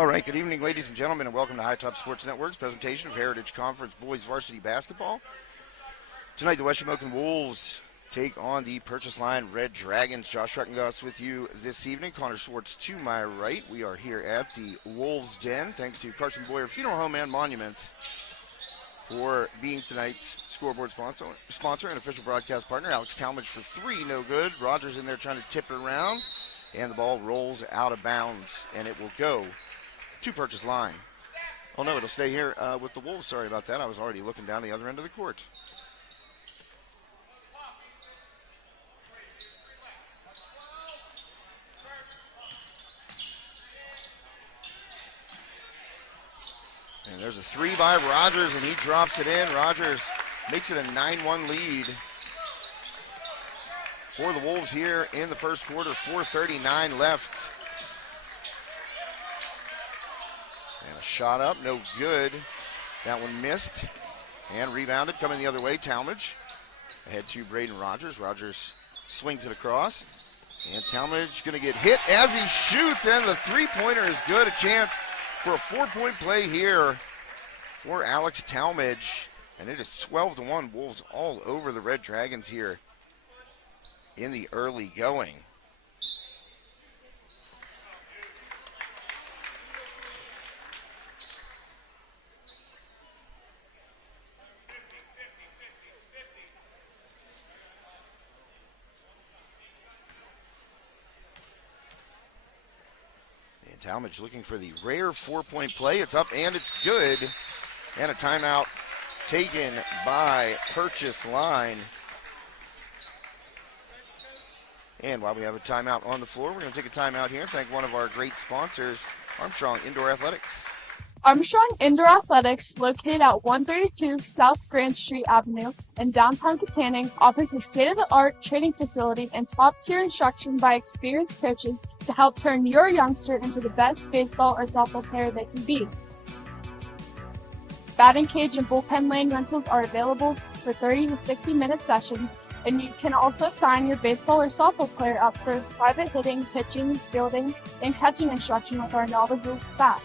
All right, good evening, ladies and gentlemen, and welcome to High Top Sports Network's presentation of Heritage Conference Boys Varsity Basketball. Tonight, the West Shamokin Wolves take on the Purchase Line Red Dragons. Josh Rettengoss with you this evening. Connor Schwartz to my right. We are here at the Wolves Den, thanks to Carson Boyer Funeral Home and Monuments for being tonight's scoreboard sponsor and official broadcast partner. Alex Talmadge for three, no good. Rogers in there trying to tip it around, and the ball rolls out of bounds, and it will go to Purchase Line. Oh no, it'll stay here with the Wolves. Sorry about that. I was already looking down the other end of the court. And there's a three by Rogers, and he drops it in. Rogers makes it a 9-1 lead for the Wolves here in the first quarter. 4:39 left. And a shot up, no good. That one missed and rebounded, coming the other way. Talmadge ahead to Braden Rogers. Rogers swings it across, and Talmadge going to get hit as he shoots, and the three-pointer is good. A chance for a 4-point play here for Alex Talmadge, and it is 12-1. Wolves all over the Red Dragons here in the early going. Talmadge looking for the rare 4-point play. It's up and it's good. And a timeout taken by Purchase Line. And while we have a timeout on the floor, we're going to take a timeout here and thank one of our great sponsors, Armstrong Indoor Athletics. Armstrong Indoor Athletics, located at 132 South Grand Street Avenue in downtown Katanning, offers a state-of-the-art training facility and top-tier instruction by experienced coaches to help turn your youngster into the best baseball or softball player they can be. Batting cage and bullpen lane rentals are available for 30 to 60-minute sessions, and you can also sign your baseball or softball player up for private hitting, pitching, fielding, and catching instruction with our knowledgeable staff.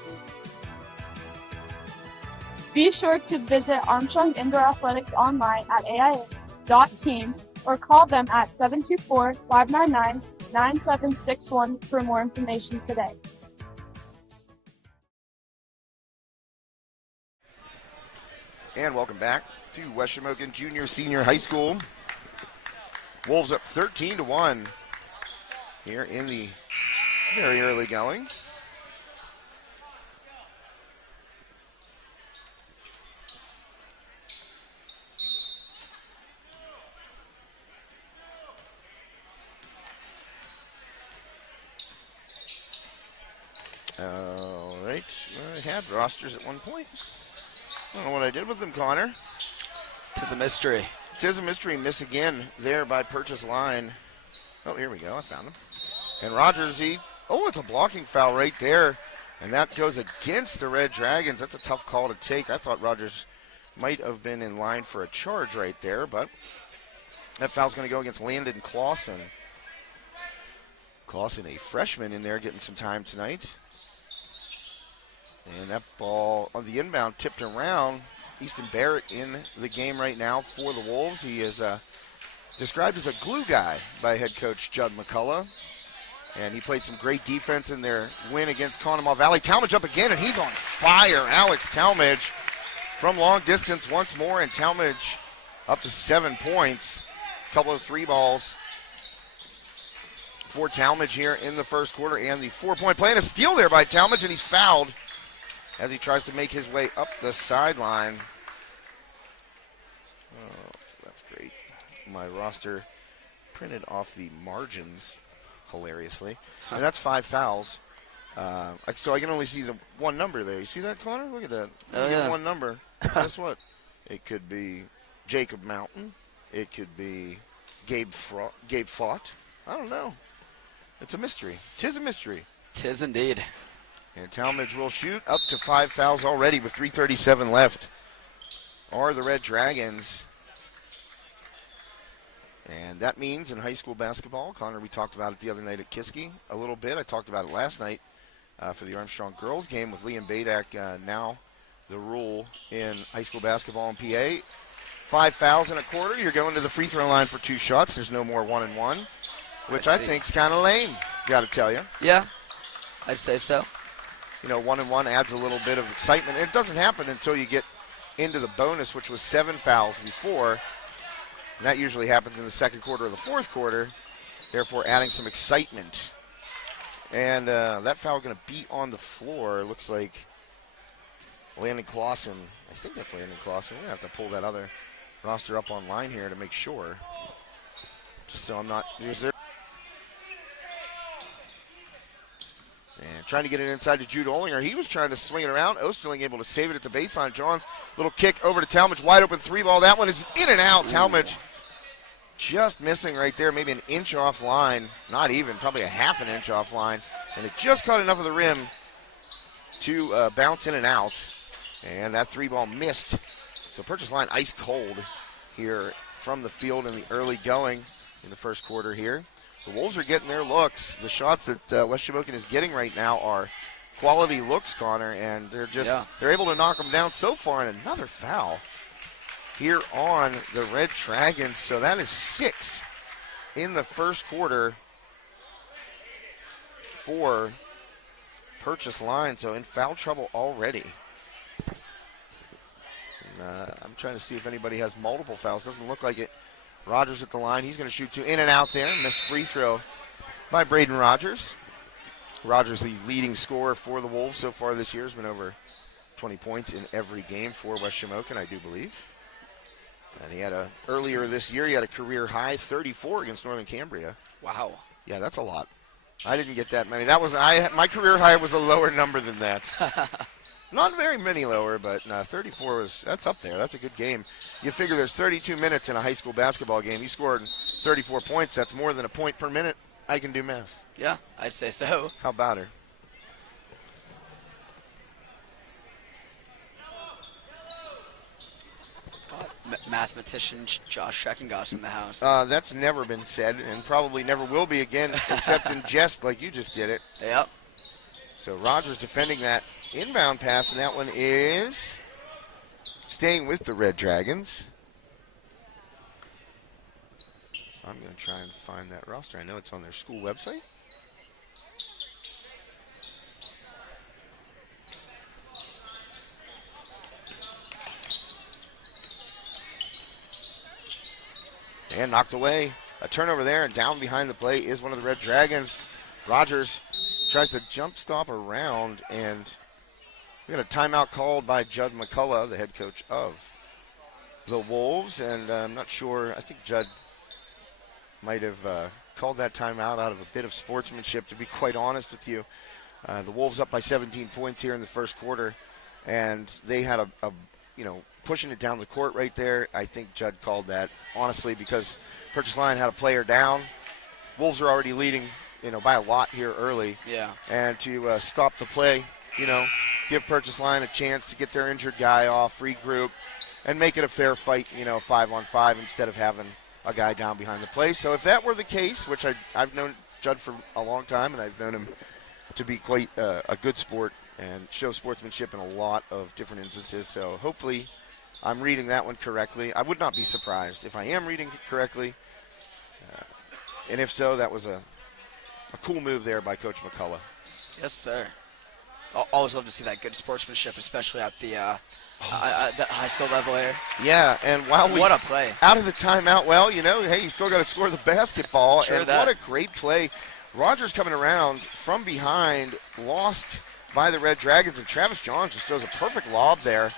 Be sure to visit Armstrong Indoor Athletics online at aia.team or call them at 724-599-9761 for more information today. And welcome back to West Shamokin Junior Senior High School. Wolves up 13-1 here in the very early going. All right, I had rosters at one point. I don't know what I did with them, Connor. Tis a mystery. Tis a mystery. Miss again there by Purchase Line. Oh, here we go. I found him. And Rogers, it's a blocking foul right there. And that goes against the Red Dragons. That's a tough call to take. I thought Rogers might have been in line for a charge right there, but that foul's going to go against Landon Clausen. Clausen, a freshman in there, getting some time tonight. And that ball on the inbound tipped around. Easton Barrett in the game right now for the Wolves. He is described as a glue guy by head coach Judd McCullough. And he played some great defense in their win against Conemaugh Valley. Talmadge up again, and he's on fire. Alex Talmadge from long distance once more, and Talmadge up to 7 points. A couple of three balls for Talmadge here in the first quarter, and the 4-point play, and a steal there by Talmadge, and he's fouled as he tries to make his way up the sideline. Oh, that's great. My roster printed off the margins hilariously. And that's 5 fouls. So I can only see the one number there. You see that, Connor? Look at that. One number. Guess what? It could be Jacob Mountain. It could be Gabe Fought. I don't know. It's a mystery. Tis a mystery. Tis indeed. And Talmadge will shoot up to 5 fouls already with 3:37 left. Are the Red Dragons. And that means in high school basketball, Connor, we talked about it the other night at Kiski a little bit. I talked about it last night for the Armstrong girls game with Liam Badak now the rule in high school basketball in PA. 5 fouls in a quarter. You're going to the free throw line for 2 shots. There's no more 1-and-1, which I think's kind of lame, got to tell you. Yeah, I'd say so. 1-and-1 adds a little bit of excitement. It doesn't happen until you get into the bonus, which was 7 fouls before. And that usually happens in the second quarter or the fourth quarter, therefore adding some excitement. And that foul going to be on the floor. It looks like Landon Clausen. I think that's Landon Clausen. We're going to have to pull that other roster up online here to make sure. Just so I'm not. And trying to get it inside to Jude Olinger. He was trying to swing it around. Osterling able to save it at the baseline. John's little kick over to Talmadge. Wide open 3-ball. That one is in and out. Ooh. Talmadge just missing right there. Maybe an inch off line. Not even. Probably a half an inch off line. And it just caught enough of the rim to bounce in and out. And that 3-ball missed. So Purchase Line ice cold here from the field in the early going in the first quarter here. The Wolves are getting their looks. The shots that West Shamokin is getting right now are quality looks, Connor, and they're able to knock them down so far. And another foul here on the Red Dragons. So that is 6 in the first quarter for Purchase Line. So in foul trouble already. I'm trying to see if anybody has multiple fouls. Doesn't look like it. Rogers at the line. He's going to shoot 2 in and out there. Missed free throw by Braden Rogers. Rogers, the leading scorer for the Wolves so far this year, has been over 20 points in every game for West Shamokin, I do believe. And he had earlier this year, he had a career high 34 against Northern Cambria. Wow. Yeah, that's a lot. I didn't get that many. My career high was a lower number than that. Not very many lower, but 34 that's up there. That's a good game. You figure there's 32 minutes in a high school basketball game. You scored 34 points. That's more than a point per minute. I can do math. Yeah, I'd say so. How about her? Mathematician Josh Schreckengoss in the house. That's never been said and probably never will be again, except in jest like you just did it. Yep. So Rogers defending that inbound pass, and that one is staying with the Red Dragons. So I'm going to try and find that roster. I know it's on their school website. And knocked away. A turnover there, and down behind the play is one of the Red Dragons. Rogers tries to jump stop around, and we got a timeout called by Judd McCullough, the head coach of the Wolves. And I'm not sure. I think Judd might have called that timeout out of a bit of sportsmanship, to be quite honest with you. The Wolves up by 17 points here in the first quarter, and they had a pushing it down the court right there. I think Judd called that, honestly, because Purchase Line had a player down. Wolves are already leading, by a lot here early. Yeah. And to stop the play, give Purchase Line a chance to get their injured guy off, regroup, and make it a fair fight, 5-on-5 instead of having a guy down behind the play. So if that were the case, which I've known Judd for a long time, and I've known him to be quite a good sport and show sportsmanship in a lot of different instances. So hopefully I'm reading that one correctly. I would not be surprised if I am reading it correctly. And if so, that was a cool move there by Coach McCullough. Yes, sir. Always love to see that good sportsmanship, especially at the high school level here. Yeah, and what a play. Out of the timeout, well, hey, you still got to score the basketball. Sure and what a great play. Rogers coming around from behind, lost by the Red Dragons, and Travis Johns just throws a perfect lob there.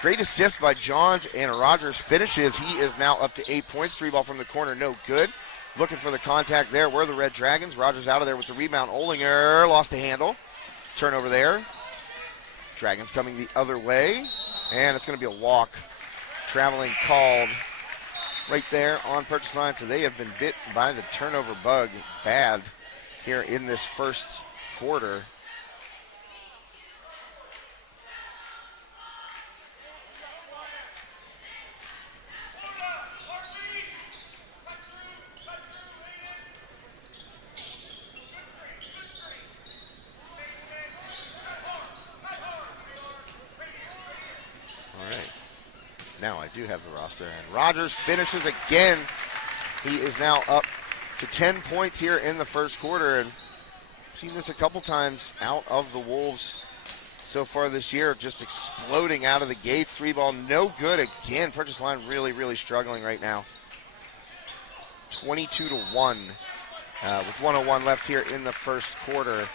Great assist by Johns, and Rogers finishes. He is now up to 8 points. 3-ball from the corner, no good. Looking for the contact there were the Red Dragons. Rogers out of there with the rebound. Olinger lost the handle. Turnover there. Dragons coming the other way, and it's going to be a walk. Traveling called right there on Purchase Line, so they have been bit by the turnover bug bad here in this first quarter. Now I do have the roster. And Rogers finishes again. He is now up to 10 points here in the first quarter. And I've seen this a couple times out of the Wolves so far this year, just exploding out of the gates. 3-ball, no good again. Purchase line really, really struggling right now. 22-1 with 1:01 left here in the first quarter.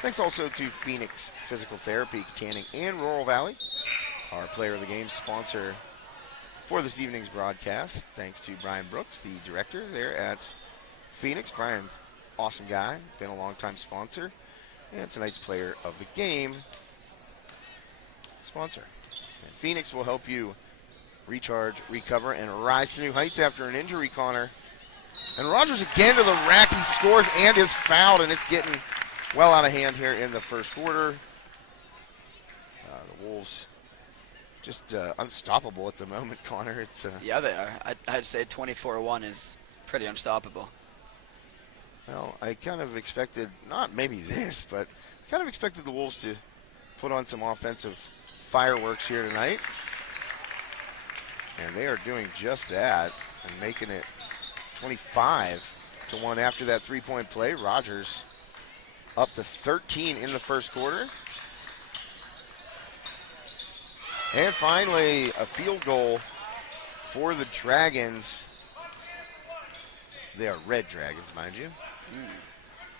Thanks also to Phoenix Physical Therapy, Canning, and Rural Valley, our player of the game sponsor for this evening's broadcast. Thanks to Brian Brooks, the director there at Phoenix. Brian's awesome guy, been a long-time sponsor, and tonight's player of the game sponsor. And Phoenix will help you recharge, recover, and rise to new heights after an injury, Connor. And Rogers again to the rack. He scores and is fouled, and it's getting well out of hand here in the first quarter. The Wolves just unstoppable at the moment, Connor. It's Yeah, they are. I'd say 24-1 is pretty unstoppable. Well, I kind of expected, not maybe this, but kind of expected the Wolves to put on some offensive fireworks here tonight. And they are doing just that and making it 25-1 after that three-point play. Rogers up to 13 in the first quarter. And finally, a field goal for the Dragons. They are Red Dragons, mind you.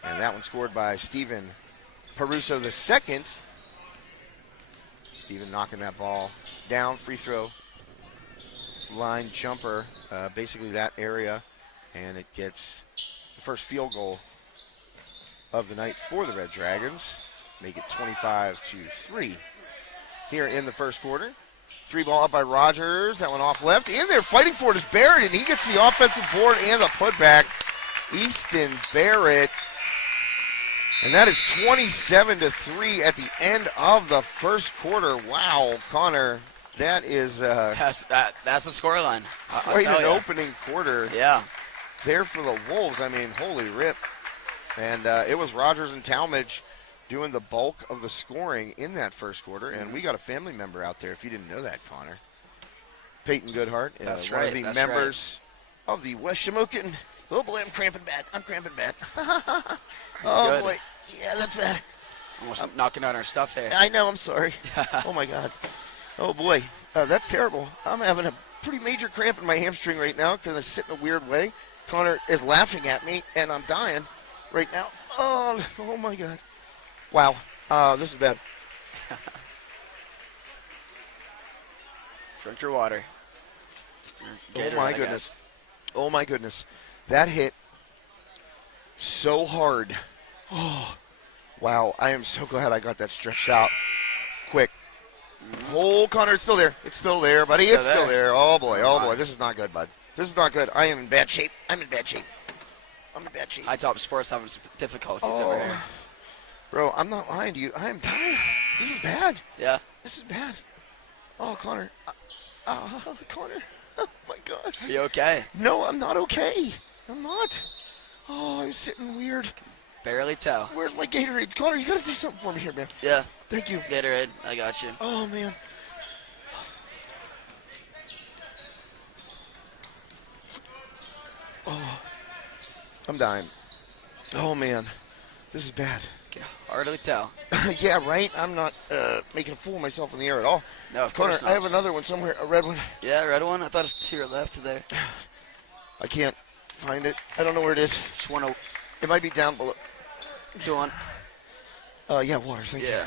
And that one scored by Steven Peruso II. Steven knocking that ball down, free throw line jumper, basically that area. And it gets the first field goal of the night for the Red Dragons. Make it 25-3 here in the first quarter. 3-ball up by Rogers. That one off left. In there fighting for it is Barrett, and he gets the offensive board and the putback. Easton Barrett. And that is 27-3 at the end of the first quarter. Wow, Connor, that is That's the scoreline. quite an opening quarter. Yeah. There for the Wolves. I mean, holy rip. And it was Rogers and Talmadge doing the bulk of the scoring in that first quarter. And we got a family member out there, if you didn't know that, Connor. Peyton Goodhart, That's one right, of the that's members of the West Shamokin. Oh, boy, I'm cramping bad. Oh, Good. boy. Yeah, that's bad. Almost knocking out our stuff there. I know, I'm sorry. Oh, my God. Oh, boy. That's terrible. I'm having a pretty major cramp in my hamstring right now because I sit in a weird way. Connor is laughing at me, and I'm dying right now. Oh my God. Wow. This is bad. Drink your water. Your Gatorade, Oh, my I goodness. guess. Oh, my goodness. That hit so hard. Oh, wow. I am so glad I got that stretched out quick. Oh, Connor, it's still there. It's still there, buddy. It's still there. Oh, boy. Oh, boy. This is not good, bud. This is not good. I am in bad shape. I'm in bad shape. High Top Sports having some difficulties over here. Bro, I'm not lying to you. I am tired. This is bad. Yeah. This is bad. Oh, Connor. Connor. Oh, my gosh. Are you okay? No, I'm not okay. I'm not. Oh, I'm sitting weird. Barely tell. Where's my Gatorade? Connor, you got to do something for me here, man. Yeah. Thank you. Gatorade, I got you. Oh, man. Oh, I'm dying. Oh, man. This is bad. Can hardly tell. Yeah, right? I'm not making a fool of myself in the air at all. No, of Connor, course not. I have another one somewhere, a red one. Yeah, red one. I thought it's to your left there. I can't find it. I don't know where it is. Just want to It might be down below. do on. Yeah, water. Thank you. Yeah.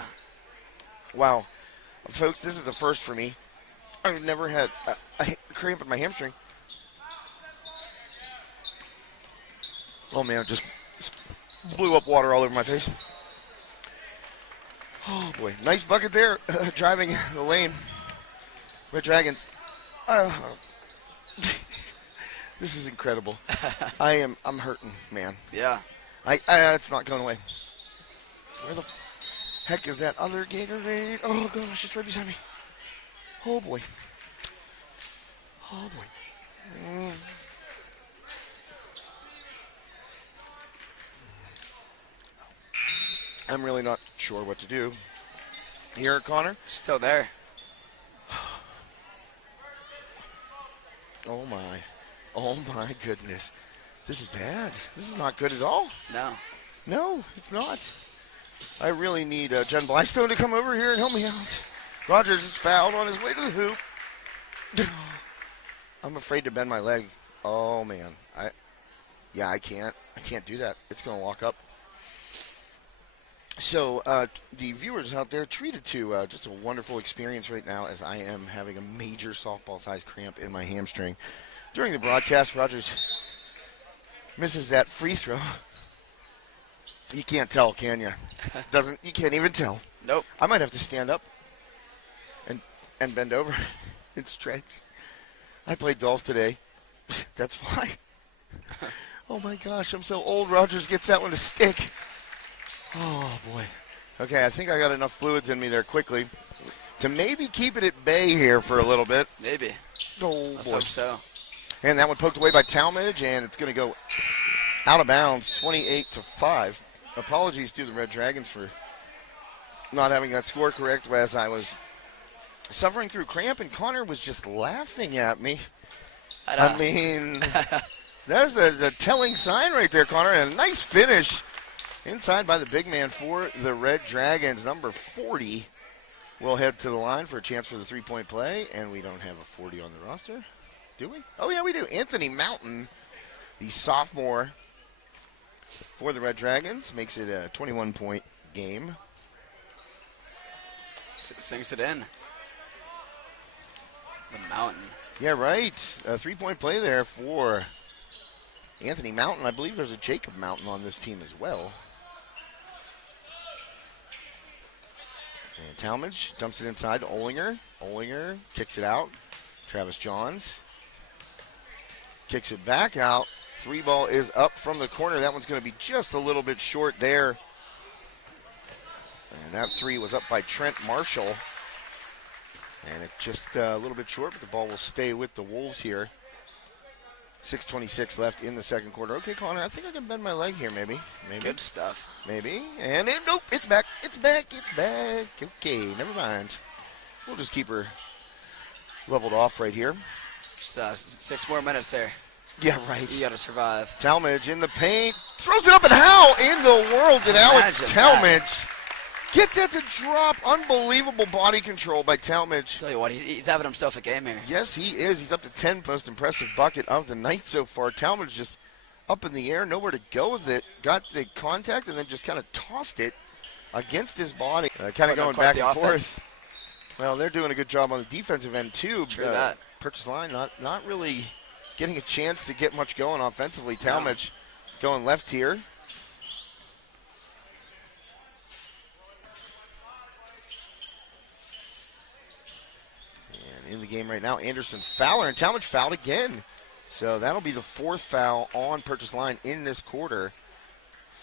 Wow. Folks, this is a first for me. I've never had a cramp in my hamstring. Oh, man, just blew up water all over my face. Oh, boy. Nice bucket there, driving the lane. Red Dragons. This is incredible. I'm hurting, man. Yeah. It's not going away. Where the heck is that other Gatorade? Oh, gosh, it's right beside me. Oh, boy. Oh, boy. I'm really not sure what to do here, Connor. Still there. Oh, my goodness. This is bad. This is not good at all. No. No, it's not. I really need Jen Blystone to come over here and help me out. Rogers is fouled on his way to the hoop. I'm afraid to bend my leg. Oh, man. I can't. I can't do that. It's going to walk up. So the viewers out there, treated to just a wonderful experience right now as I am having a major softball-sized cramp in my hamstring. During the broadcast, Rogers misses that free throw. You can't tell, can you? You can't even tell. Nope. I might have to stand up and bend over and stretch. I played golf today. That's why. Oh, my gosh, I'm so old. Rogers gets that one to stick. Oh, boy. Okay, I think I got enough fluids in me there quickly to maybe keep it at bay here for a little bit. Maybe. Oh, Let's boy. hope so. And that one poked away by Talmadge, and it's going to go out of bounds, 28-5. Apologies to the Red Dragons for not having that score correct as I was suffering through cramp, and Connor was just laughing at me. I mean, that's a telling sign right there, Connor, and a nice finish inside by the big man for the Red Dragons. Number 40 will head to the line for a chance for the three-point play, and we don't have a 40 on the roster, do we? Oh, yeah, we do. Anthony Mountain, the sophomore for the Red Dragons, makes it a 21-point game. Sinks it in. The Mountain. Yeah, right. A three-point play there for Anthony Mountain. I believe there's a Jacob Mountain on this team as well. And Talmadge dumps it inside to Olinger. Olinger kicks it out. Travis Johns kicks it back out. Three ball is up from the corner. That one's going to be just a little bit short there. And that three was up by Trent Marshall. And it's just a little bit short, but the ball will stay with the Wolves here. 6:26 left in the second quarter. Okay, Connor, I think I can bend my leg here, maybe. Good stuff. Maybe. And nope, it's back. It's back. It's back. Okay, never mind. We'll just keep her leveled off right here. Just 6 more minutes there. Yeah, right. You got to survive. Talmadge in the paint. Throws it up, and how in the world did Alex Talmadge get that to drop? Unbelievable body control by Talmadge. Tell you what, he's having himself a game here. Yes, he is. He's up to 10, most impressive bucket of the night so far. Talmadge just up in the air, nowhere to go with it. Got the contact and then just kind of tossed it against his body. Kind of going back and forth. Well, they're doing a good job on the defensive end too. True that. Purchase line not really getting a chance to get much going offensively. Talmadge going left here. In the game right now, Anderson Fowler, and Talmadge fouled again. So that'll be the fourth foul on Purchase Line in this quarter.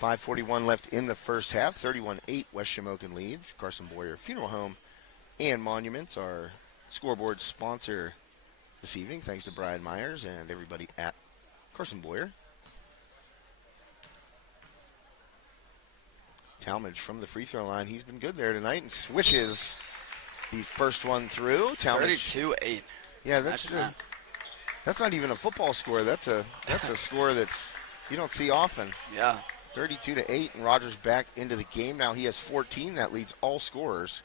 5:41 left in the first half. 31-8 West Shamokin leads. Carson Boyer Funeral Home and Monuments, our scoreboard sponsor this evening. Thanks to Brian Myers and everybody at Carson Boyer. Talmadge from the free throw line. He's been good there tonight and swishes the first one through. 32-8. Yeah, that's not even a football score. That's a score that's you don't see often. Yeah. 32-8, and Rogers back into the game. Now he has 14. That leads all scorers.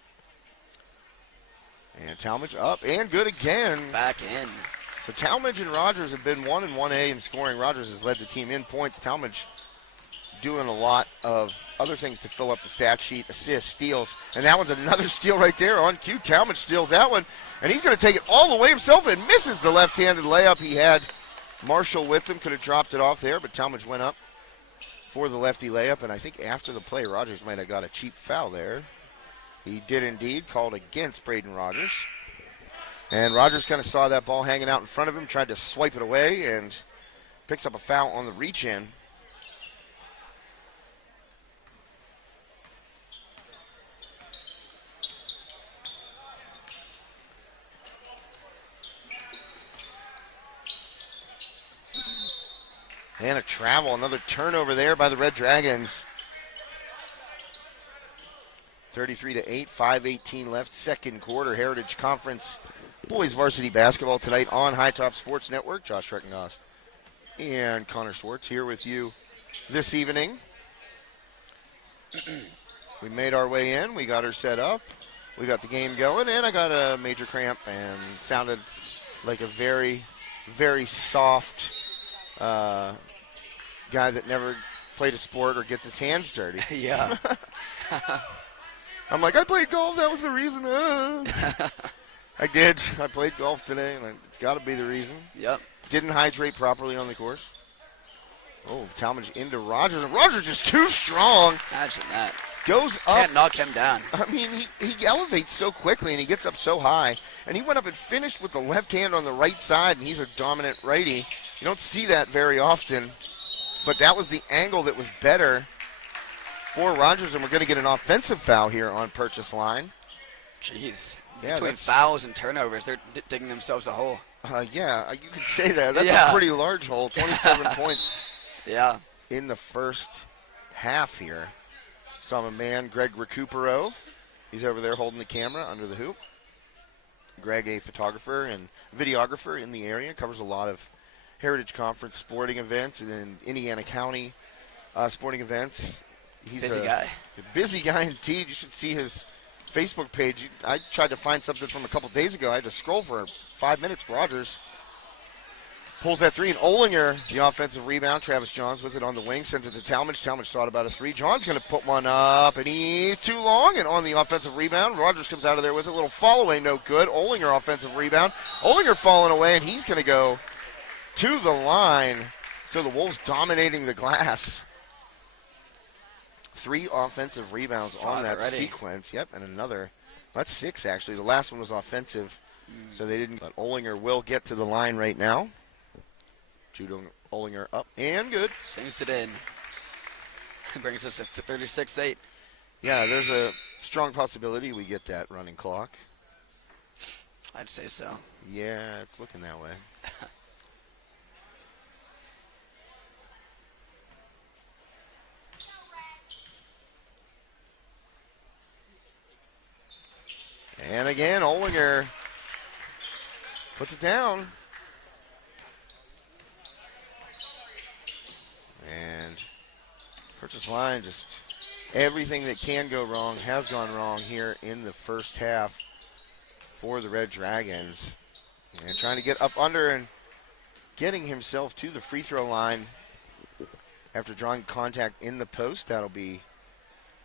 And Talmadge up and good again. Back in. So Talmadge and Rogers have been 1 and 1A in scoring. Rogers has led the team in points. Talmadge doing a lot of other things to fill up the stat sheet, assists, steals, and that one's another steal right there on cue. Talmadge steals that one, and he's going to take it all the way himself and misses the left-handed layup. He had Marshall with him, could have dropped it off there, but Talmadge went up for the lefty layup, and I think after the play, Rogers might have got a cheap foul there. He did indeed, called against Braden Rogers. And Rogers kind of saw that ball hanging out in front of him, tried to swipe it away, and picks up a foul on the reach-in. And a travel, another turnover there by the Red Dragons. 33-8, 5:18 left, second quarter. Heritage Conference boys varsity basketball tonight on High Top Sports Network. Josh Reckengoss and Connor Schwartz here with you this evening. We made our way in. We got her set up. We got the game going, and I got a major cramp and sounded like a very, very soft guy that never played a sport or gets his hands dirty. Yeah. I'm like, I played golf. That was the reason. I did. I played golf today, and it's got to be the reason. Yep. Didn't hydrate properly on the course. Oh, Talmadge into Rogers, and Rogers just too strong. Imagine that. Goes up. Can't knock him down. I mean, he elevates so quickly, and he gets up so high. And he went up and finished with the left hand on the right side, and he's a dominant righty. You don't see that very often. But that was the angle that was better for Rogers, and we're going to get an offensive foul here on Purchase line. Jeez. Yeah, Between fouls and turnovers, they're digging themselves a hole. Yeah, you could say that. That's a pretty large hole. 27 points Yeah. in the first half here. Saw my man, Greg Recupero. He's over there holding the camera under the hoop. Greg, a photographer and videographer in the area, covers a lot of Heritage Conference sporting events and then Indiana County sporting events. He's Busy guy. A busy guy indeed. You should see his Facebook page. I tried to find something from a couple days ago. I had to scroll for 5 minutes. Rogers pulls that three, and Olinger, the offensive rebound. Travis Johns with it on the wing, sends it to Talmadge. Talmadge thought about a three. John's going to put one up, and he's too long. And on the offensive rebound, Rogers comes out of there with a little fall away, no good. Olinger offensive rebound. Olinger falling away, and he's going to go to the line. So the Wolves dominating the glass. 3 offensive rebounds on that sequence. Yep, and another. That's 6, actually. The last one was offensive, so they didn't. But Olinger will get to the line right now. Jude Olinger up and good. Sings it in. Brings us to 36-8. Yeah, there's a strong possibility we get that running clock. I'd say so. Yeah, it's looking that way. And again, Olinger puts it down. And Purchase line, just everything that can go wrong has gone wrong here in the first half for the Red Dragons. And trying to get up under and getting himself to the free throw line after drawing contact in the post. That'll be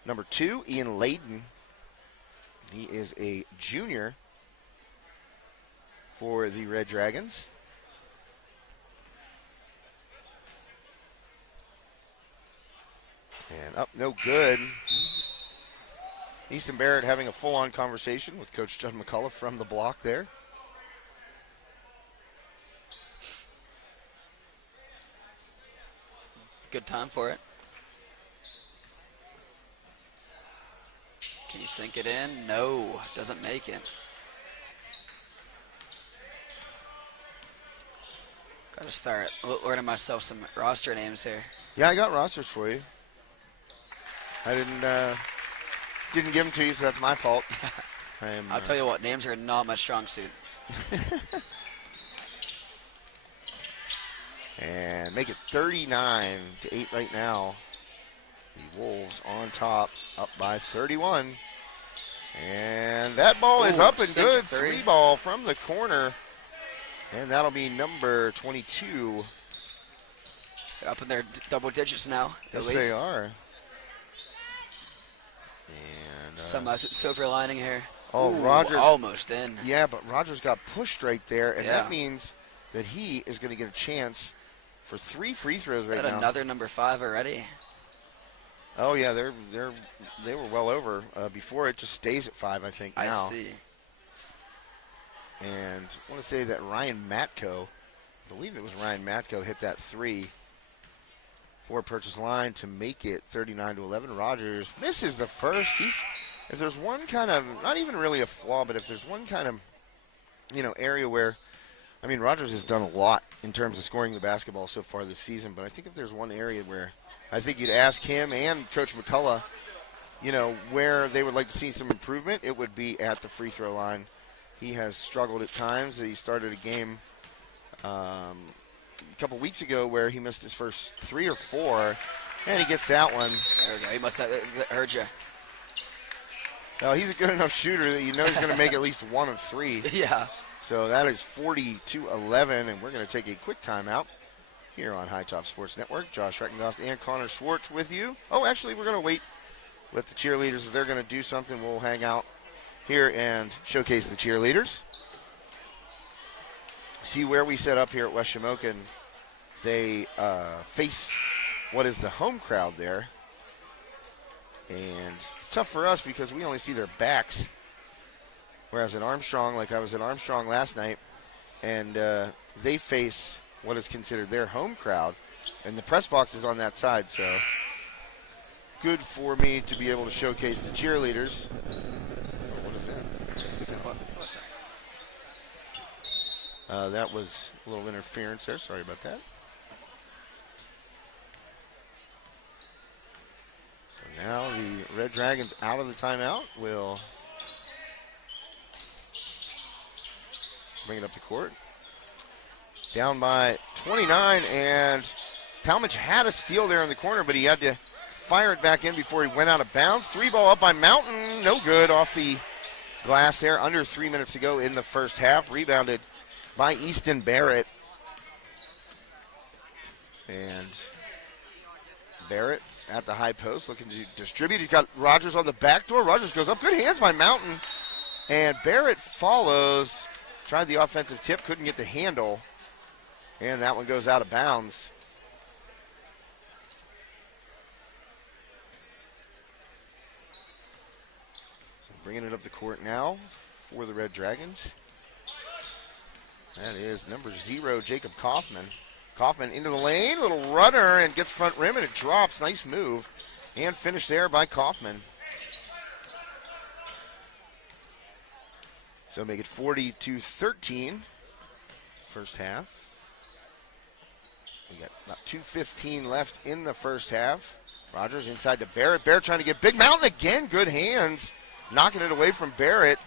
number 2, Ian Layden. He is a junior for the Red Dragons. And up, no good. Easton Barrett having a full-on conversation with Coach Judd McCullough from the block there. Good time for it. Can you sink it in? No, doesn't make it. Gotta start ordering myself some roster names here. Yeah, I got rosters for you. I didn't give them to you, so that's my fault. I'll tell you what, names are not my strong suit. And make it 39-8 right now. The Wolves on top, up by 31. And that ball is up and good. 3 ball from the corner. And that'll be number 22. They're up in their double digits now. Yes, they are. And some silver lining here. Oh, Ooh, Rogers. Almost in. Yeah, but Rogers got pushed right there. And Yeah. that means that he is going to get a chance for 3 free throws right now. Another number 5 already. Oh yeah, they were well over before. It just stays at 5, I think now. I see. And I want to say that Ryan Matko, I believe it was Ryan Matko, hit that 3 for Purchase line to make it 39-11. Rogers misses the first. If there's one kind of, not even really a flaw, but if there's one kind of, area where, I mean, Rogers has done a lot in terms of scoring the basketball so far this season, but I think if there's one area where I think you'd ask him and Coach McCullough, where they would like to see some improvement, it would be at the free throw line. he has struggled at times. He started a game a couple weeks ago where he missed his first 3 or 4, and he gets that one. There we go. He must have heard you. Now, he's a good enough shooter that you know he's going to make at least 1 of 3. Yeah. So that is 40-11, and we're going to take a quick timeout here on High Top Sports Network. Josh Reckengost and Connor Schwartz with you. Oh, actually, we're going to wait. Let the cheerleaders, if they're going to do something, we'll hang out here and showcase the cheerleaders. See where we set up here at West Shamokin. They face what is the home crowd there. And it's tough for us because we only see their backs. Whereas at Armstrong, like I was at Armstrong last night, and they face what is considered their home crowd. And the press box is on that side, so good for me to be able to showcase the cheerleaders. What is that? Oh, sorry. That was a little interference there. Sorry about that. So now the Red Dragons out of the timeout will bring it up the court. Down by 29, and Talmadge had a steal there in the corner, but he had to fire it back in before he went out of bounds. 3 ball up by Mountain. No good off the glass there. Under 3 minutes to go in the first half. Rebounded by Easton Barrett. And Barrett at the high post looking to distribute. He's got Rogers on the back door. Rogers goes up. Good hands by Mountain. And Barrett follows. Tried the offensive tip. Couldn't get the handle. And that one goes out of bounds. So bringing it up the court now for the Red Dragons. That is number 0, Jacob Kaufman. Kaufman into the lane, little runner, and gets front rim, and it drops. Nice move. And finished there by Kaufman. So make it 40-13, first half. We got about 2:15 left in the first half. Rogers inside to Barrett. Barrett trying to get big. Mountain again, good hands. Knocking it away from Barrett.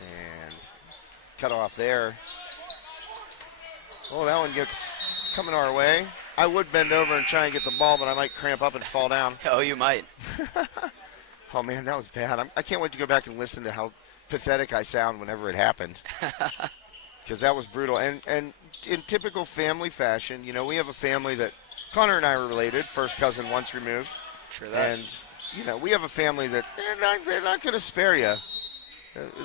And cut off there. Oh, that one gets coming our way. I would bend over and try and get the ball, but I might cramp up and fall down. Oh, you might. Oh, man, that was bad. I can't wait to go back and listen to how pathetic I sound whenever it happened. Because that was brutal. And in typical family fashion, you know, we have a family that Connor and I are related, first cousin once removed. Sure that. And, you know, we have a family that they're not going to spare you.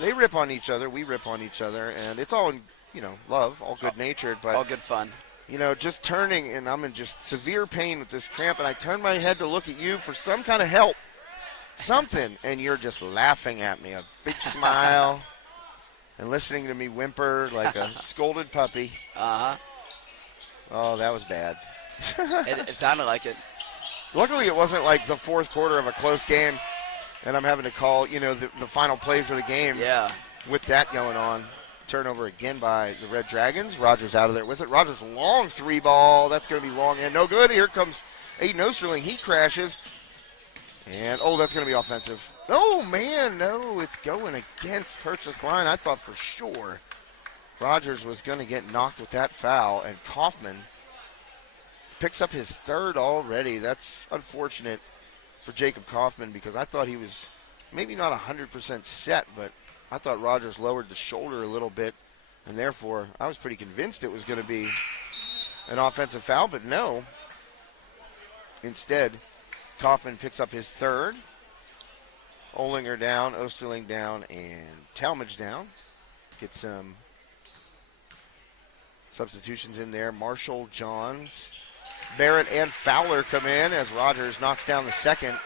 They rip on each other. We rip on each other. And it's all in, you know, love, all good-natured. But all good fun. You know, just turning, and I'm in just severe pain with this cramp, and I turn my head to look at you for some kind of help, something, and you're just laughing at me, a big smile, and listening to me whimper like a scolded puppy. Uh-huh. Oh, that was bad. It sounded like it. Luckily, it wasn't like the fourth quarter of a close game, and I'm having to call, you know, the final plays of the game. Yeah. With that going on. Turnover again by the Red Dragons. Rogers out of there with it. Rogers long 3-ball. That's going to be long and no good. Here comes Aiden Osterling. He crashes. And, oh, that's going to be offensive. Oh, man, no. It's going against Purchase Line. I thought for sure Rogers was going to get knocked with that foul. And Kaufman picks up his 3rd already. That's unfortunate for Jacob Kaufman because I thought he was maybe not 100% set, but I thought Rogers lowered the shoulder a little bit, and therefore I was pretty convinced it was going to be an offensive foul, but no. Instead, Kaufman picks up his 3rd. Olinger down, Osterling down, and Talmadge down. Get some substitutions in there. Marshall, Johns, Barrett, and Fowler come in as Rogers knocks down the 2nd.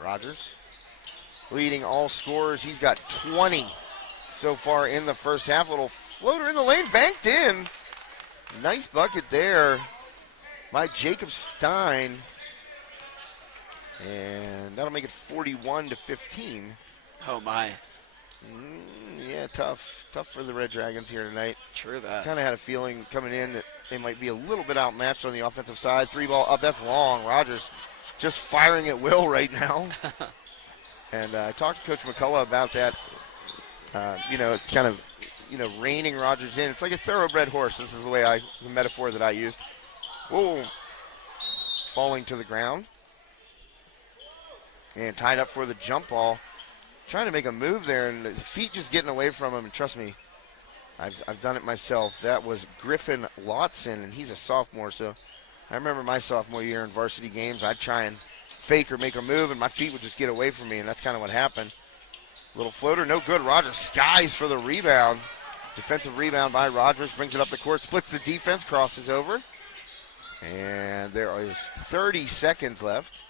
Rogers leading all scorers. He's got 20 so far in the first half. Little floater in the lane, banked in. Nice bucket there by Jacob Stein. And that'll make it 41-15. Oh, my. Yeah, tough for the Red Dragons here tonight. True that. Kind of had a feeling coming in that they might be a little bit outmatched on the offensive side. 3-ball up, that's long. Rogers just firing at will right now. And I talked to Coach McCullough about that. It's kind of, reining Rogers in. It's like a thoroughbred horse. This is the metaphor that I used. Whoa. Falling to the ground. And tied up for the jump ball. Trying to make a move there, and the feet just getting away from him. And trust me, I've done it myself. That was Griffin Lotson, and he's a sophomore. So I remember my sophomore year in varsity games, I'd try and fake or make a move, and my feet would just get away from me, and that's kind of what happened. Little floater, no good. Rogers skies for the rebound. Defensive rebound by Rogers, brings it up the court, splits the defense, crosses over. And there is 30 seconds left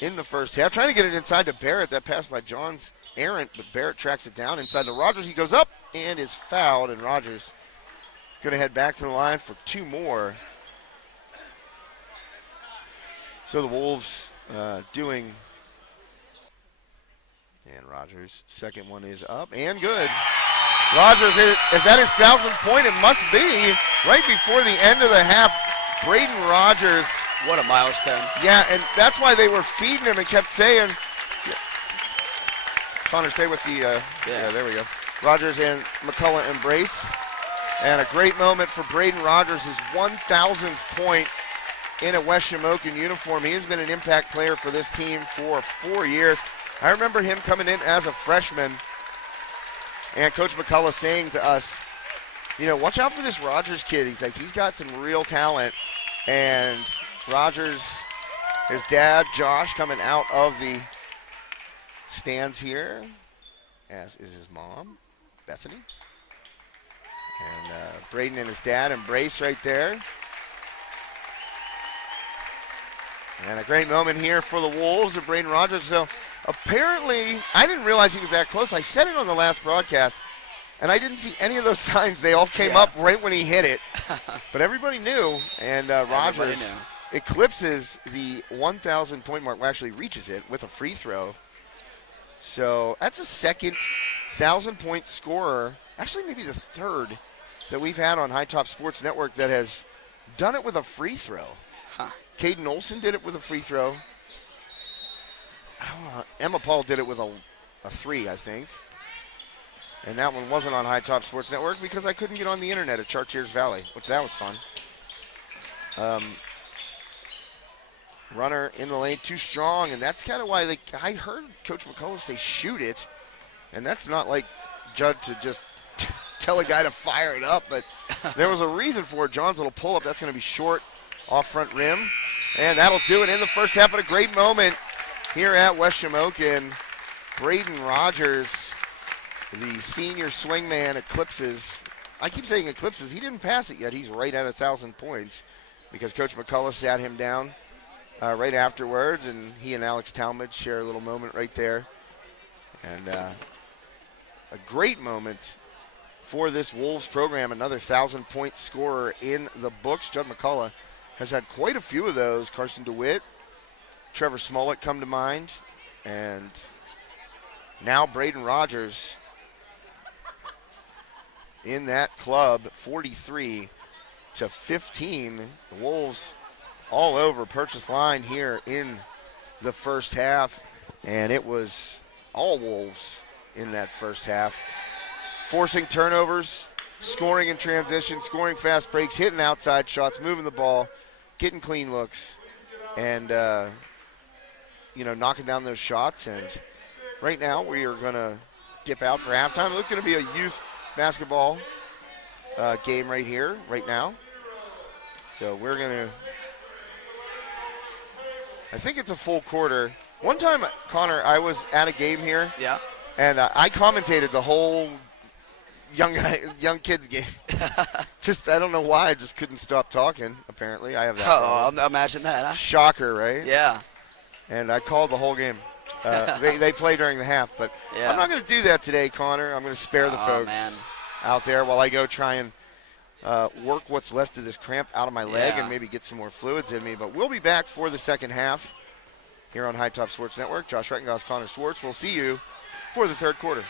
in the first half. Trying to get it inside to Barrett. That pass by Johns errant, but Barrett tracks it down inside to Rogers. He goes up and is fouled, and Rogers going to head back to the line for 2 more. So the Wolves doing, and Rogers' second one is up and good. Rogers is at his 1,000th point. It must be right before the end of the half. Braden Rogers. What a milestone. Yeah, and that's why they were feeding him and kept saying, Connor, stay with the, yeah, there we go. Rogers and McCullough embrace. And a great moment for Braden Rogers, his 1,000th point in a West Shamokin uniform. He has been an impact player for this team for 4 years. I remember him coming in as a freshman and Coach McCullough saying to us, watch out for this Rogers kid. He's like, he's got some real talent. And Rogers, his dad, Josh, coming out of the stands here, as is his mom, Bethany. And Braden and his dad embrace right there. And a great moment here for the Wolves of Braden Rogers. So apparently, I didn't realize he was that close. I said it on the last broadcast, and I didn't see any of those signs. They all came up right when he hit it. But everybody knew, and Rogers eclipses the 1,000 point mark. Well, actually reaches it with a free throw. So that's the second 1,000 point scorer, actually maybe the third that we've had on High Top Sports Network that has done it with a free throw. Caden Olson did it with a free throw. Emma Paul did it with a 3, I think. And that one wasn't on High Top Sports Network because I couldn't get on the internet at Chartiers Valley, which that was fun. Runner in the lane, too strong, and that's kind of why I heard Coach McCullough say shoot it, and that's not like Judd to just tell a guy to fire it up, but there was a reason for it. John's little pull-up, that's going to be short off front rim, and that'll do it in the first half. But a great moment here at West Shamokin. Braden Rogers, the senior swingman, eclipses. I keep saying eclipses. He didn't pass it yet. He's right at 1,000 points because Coach McCullough sat him down right afterwards, and he and Alex Talmadge share a little moment right there. And a great moment for this Wolves program. Another 1,000-point scorer in the books. Judd McCullough has had quite a few of those. Carson DeWitt, Trevor Smollett come to mind, and now Braden Rogers in that club, 43-15. The Wolves all over Purchase line here in the first half, and it was all Wolves in that first half. Forcing turnovers, scoring in transition, scoring fast breaks, hitting outside shots, moving the ball, getting clean looks, and knocking down those shots. And right now we are going to dip out for halftime. It's going to be a youth basketball game right here, right now. So we're going to, I think it's a full quarter. One time, Connor, I was at a game here. Yeah. And I commentated the whole young kids game. I don't know why, I just couldn't stop talking, apparently. I have that problem. I'll imagine that, huh? Shocker, right? Yeah. And I called the whole game. They play during the half, but yeah. I'm not going to do that today, Connor. I'm going to spare the folks out there while I go try and work what's left of this cramp out of my leg and maybe get some more fluids in me. But we'll be back for the second half here on High Top Sports Network. Josh Rettengoss, Connor Schwartz. We'll see you for the third quarter.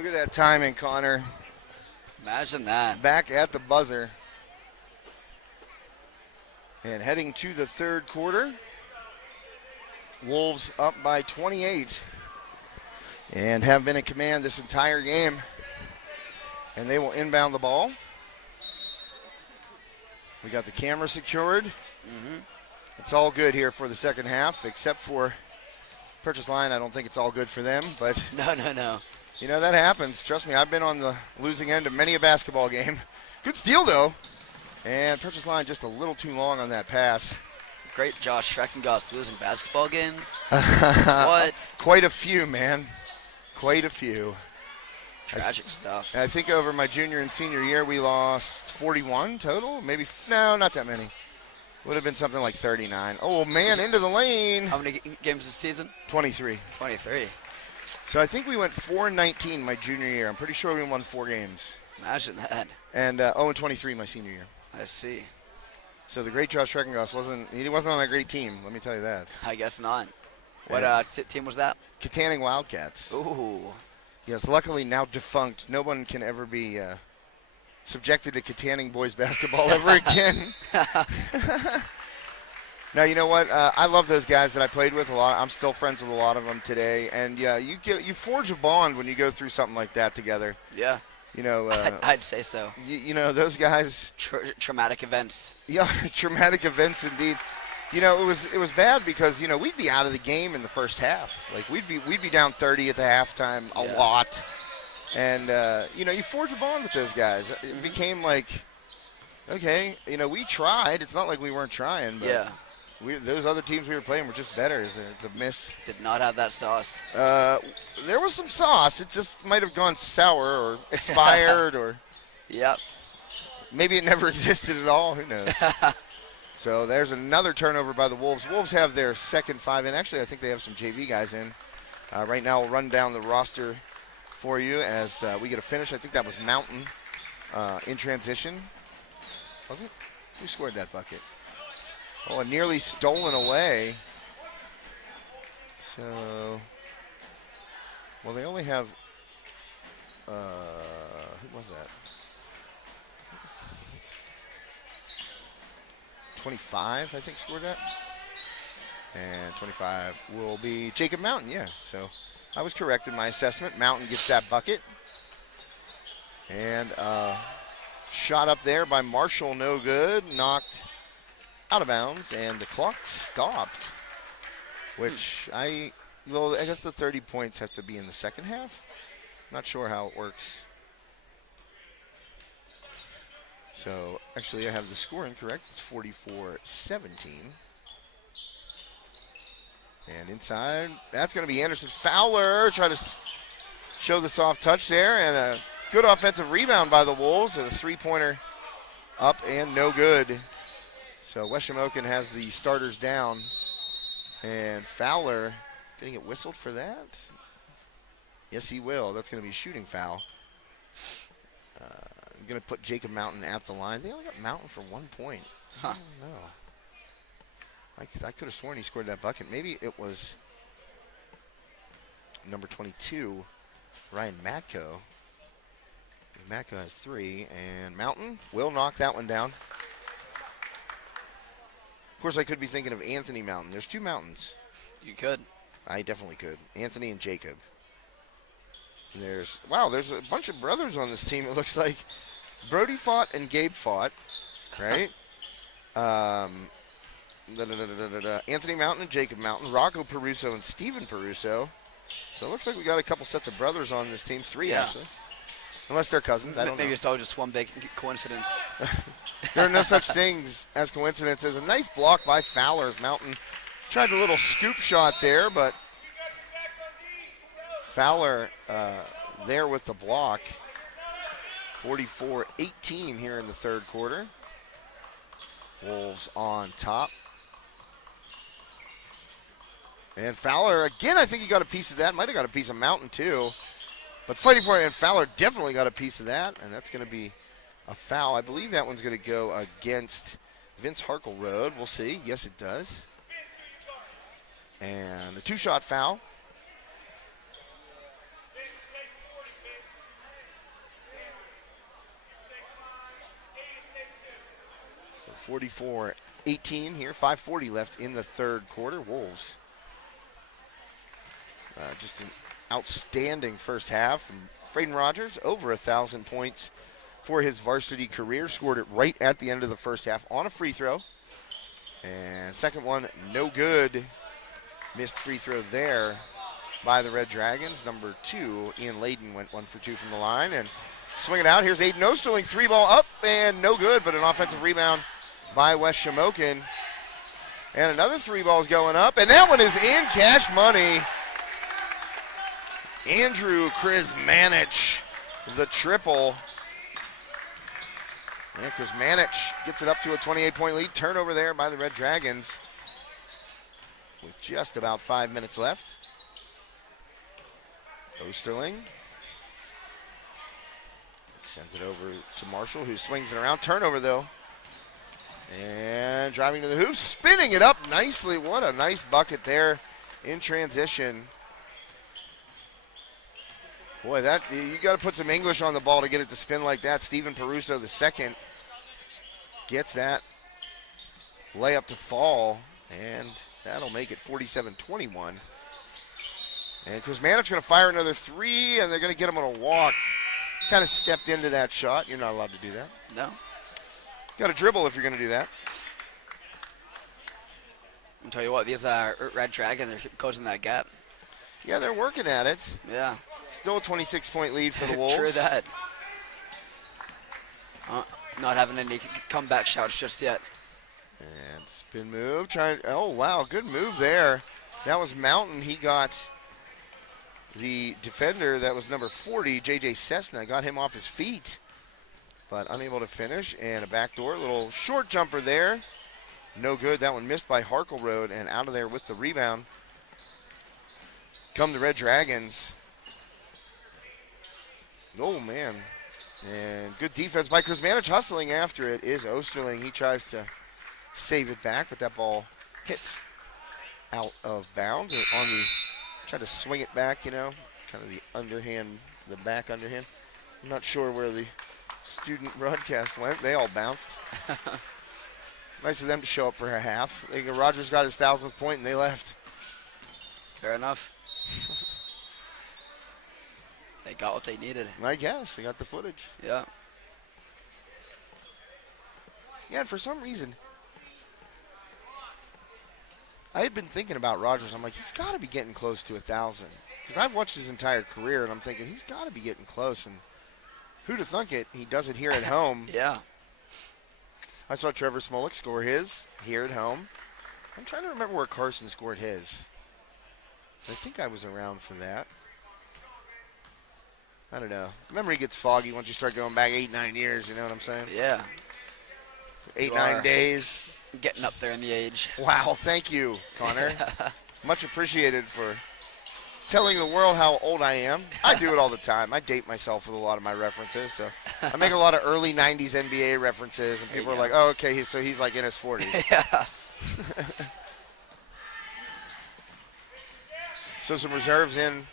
Look at that timing, Connor. Imagine that. Back at the buzzer. And heading to the third quarter. Wolves up by 28 and have been in command this entire game. And they will inbound the ball. We got the camera secured. It's all good here for the second half, except for Purchase Line. I don't think it's all good for them, but No. you know, that happens. Trust me, I've been on the losing end of many a basketball game. Good steal, though. And Purchase Line just a little too long on that pass. Great Josh Schreckengoss losing basketball games. What? Quite a few, man. Quite a few. Tragic stuff. I think over my junior and senior year, we lost 41 total. Maybe, no, not that many. Would have been something like 39. Oh, man, into the lane. How many games this season? 23. 23. So I think we went 4-19 my junior year. I'm pretty sure we won 4 games. Imagine that. And 0-23 my senior year. I see. So the great Josh Schreckengoss wasn't on a great team, let me tell you that. I guess not. What Yeah. team was that? Katanning Wildcats. Ooh. Yes, luckily now defunct. No one can ever be subjected to Katanning boys basketball ever again. Now, you know what? I love those guys that I played with a lot. I'm still friends with a lot of them today. And, yeah, you forge a bond when you go through something like that together. Yeah. You know, I'd say so. you know, those guys. Traumatic events. Yeah, traumatic events indeed. You know, it was bad because, you know, we'd be out of the game in the first half. Like we'd be down 30 at the halftime a lot. And you know, you forge a bond with those guys. It became like, okay, you know, we tried. It's not like we weren't trying, but Yeah. those other teams we were playing were just better. It's a miss. Did not have that sauce. There was some sauce. It just might have gone sour or expired or Yep. maybe it never existed at all. Who knows? So there's another turnover by the Wolves. Wolves have their second 5 in. Actually, I think they have some JV guys in. Right now, I'll run down the roster for you as we get a finish. I think that was Mountain in transition. Was it? Who scored that bucket? Oh, and nearly stolen away. So, well, they only have, who was that? 25, I think, scored that. And 25 will be Jacob Mountain, yeah. So I was correct in my assessment. Mountain gets that bucket. And shot up there by Marshall, no good. Knocked out of bounds, and the clock stopped. Which I guess the 30 points have to be in the second half. Not sure how it works. So, actually, I have the score incorrect. It's 44-17. And inside, that's going to be Anderson Fowler. Try to show the soft touch there. And a good offensive rebound by the Wolves. And a three-pointer up and no good. So, West Shamokin has the starters down. And Fowler, did he get whistled for that? Yes, he will. That's going to be a shooting foul. I'm going to put Jacob Mountain at the line. They only got Mountain for 1 point. Huh. I don't know. I could have sworn he scored that bucket. Maybe it was number 22, Ryan Matko. Matko has 3, and Mountain will knock that one down. Of course, I could be thinking of Anthony Mountain. There's 2 Mountains. You could. I definitely could. Anthony and Jacob. There's a bunch of brothers on this team, it looks like. Brody fought and Gabe fought, right? Anthony Mountain and Jacob Mountain, Rocco Peruso and Steven Peruso. So it looks like we got a couple sets of brothers on this team, 3 actually. Unless they're cousins, I don't know. Maybe it's all just one big coincidence. There are no such things as coincidences. A nice block by Fowler. Mountain tried a little scoop shot there, but Fowler there with the block. 44-18 here in the third quarter. Wolves on top. And Fowler, again, I think he got a piece of that. Might have got a piece of Mountain, too. But fighting for it, and Fowler definitely got a piece of that, and that's going to be a foul. I believe that one's going to go against Vince Harkleroad. We'll see. Yes, it does. And a 2-shot foul. 44-18 here. 5:40 left in the third quarter. Wolves just an outstanding first half from Braden Rogers. Over 1,000 points for his varsity career. Scored it right at the end of the first half on a free throw. And second one, no good. Missed free throw there by the Red Dragons. Number 2, Ian Layden, went 1 for 2 from the line. And swing it out. Here's Aiden Osterling. 3-ball up and no good, but an offensive rebound by West Shamokin. And another 3-ball is going up. And that one is in. Cash money. Andrew Krizmanich, the triple. And Krizmanich gets it up to a 28-point lead. Turnover there by the Red Dragons with just about 5 minutes left. Osterling sends it over to Marshall, who swings it around. Turnover, though. And driving to the hoop, spinning it up nicely. What a nice bucket there in transition. Boy, that you got to put some English on the ball to get it to spin like that. Steven Peruso, the second, gets that layup to fall, and that'll make it 47-21. And Kuzmanich's going to fire another 3, and they're going to get him on a walk. Kind of stepped into that shot. You're not allowed to do that. No. Got to dribble if you're going to do that. I'll tell you what, these Red Dragons are closing that gap. Yeah, they're working at it. Yeah. Still a 26-point lead for the Wolves. True that. Not having any comeback shouts just yet. And spin move. Oh, wow, good move there. That was Mountain. He got the defender that was number 40, J.J. Cessna, got him off his feet, but unable to finish. And a backdoor, little short jumper there. No good. That one missed by Harkleroad, and out of there with the rebound come the Red Dragons. Oh, man. And good defense by Kuzmanich. Hustling after it is Osterling. He tries to save it back, but that ball hit out of bounds. Tried to swing it back, kind of the underhand, the back underhand. I'm not sure where the student broadcast went. They all bounced. Nice of them to show up for a half. Rogers got his 1,000th point and they left. Fair enough. They got what they needed. I guess. They got the footage. Yeah. Yeah, and for some reason, I had been thinking about Rogers. I'm like, he's got to be getting close to 1,000. Because I've watched his entire career, and I'm thinking he's got to be getting close. And who'd have thunk it? He does it here at home. Yeah. I saw Trevor Smolik score his here at home. I'm trying to remember where Carson scored his. I think I was around for that. I don't know. Memory gets foggy once you start going back 8-9 years, you know what I'm saying? Yeah. 8-9 days. Getting up there in the age. Wow, thank you, Connor. Much appreciated for telling the world how old I am. I do it all the time. I date myself with a lot of my references. So I make a lot of early 90s NBA references, and people are like, oh, okay, so he's like in his 40s. Yeah. So some reserves in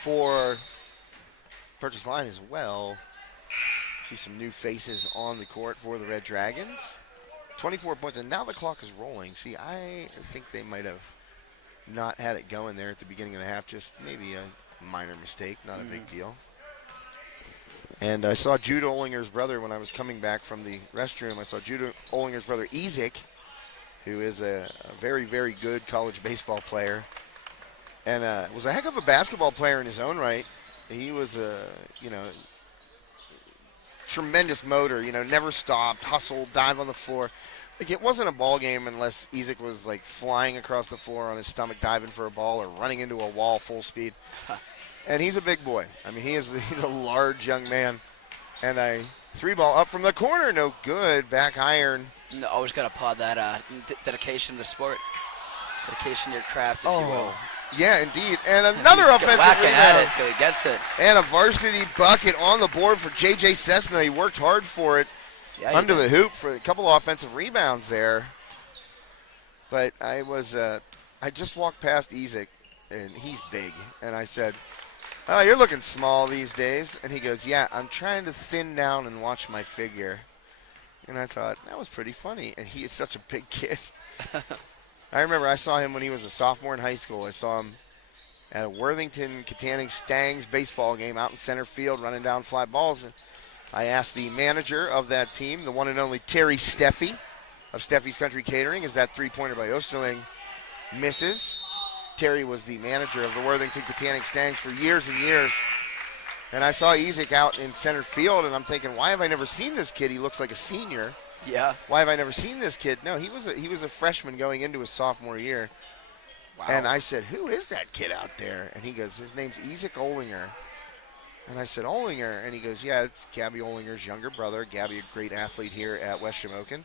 for Purchase Line as well. See some new faces on the court for the Red Dragons. 24 points, and now the clock is rolling. See, I think they might have not had it going there at the beginning of the half. Just maybe a minor mistake, not a big deal. And I saw Jude Ollinger's brother when I was coming back from the restroom. I saw Jude Ollinger's brother, Ezek, who is a very, very good college baseball player. And was a heck of a basketball player in his own right. He was tremendous motor, never stopped, hustled, dive on the floor. Like, it wasn't a ball game unless Ezek was like flying across the floor on his stomach, diving for a ball, or running into a wall full speed. And he's a big boy. I mean, he's a large young man. And a 3-ball up from the corner, no good. Back iron. No, always got to applaud that dedication to the sport. Dedication to your craft, if you will. Yeah, indeed. And another offensive whacking rebound. at it till he gets it. And a varsity bucket on the board for J.J. Cessna. He worked hard for it under the hoop for a couple of offensive rebounds there. But I just walked past Ezek, and he's big. And I said, Oh, you're looking small these days. And he goes, yeah, I'm trying to thin down and watch my figure. And I thought, that was pretty funny. And he is such a big kid. I remember I saw him when he was a sophomore in high school. I saw him at a Worthington Katanning Stangs baseball game out in center field running down fly balls. And I asked the manager of that team, the one and only Terry Steffi of Steffi's Country Catering, is that three-pointer by Osterling misses. Terry was the manager of the Worthington Katanning Stangs for years and years. And I saw Ezek out in center field, and I'm thinking, why have I never seen this kid? He looks like a senior. Yeah. Why have I never seen this kid? No, he was a freshman going into his sophomore year. Wow. And I said, who is that kid out there? And he goes, his name's Ezek Olinger. And I said, Olinger? And he goes, yeah, it's Gabby Olinger's younger brother. Gabby, a great athlete here at West Shamokin.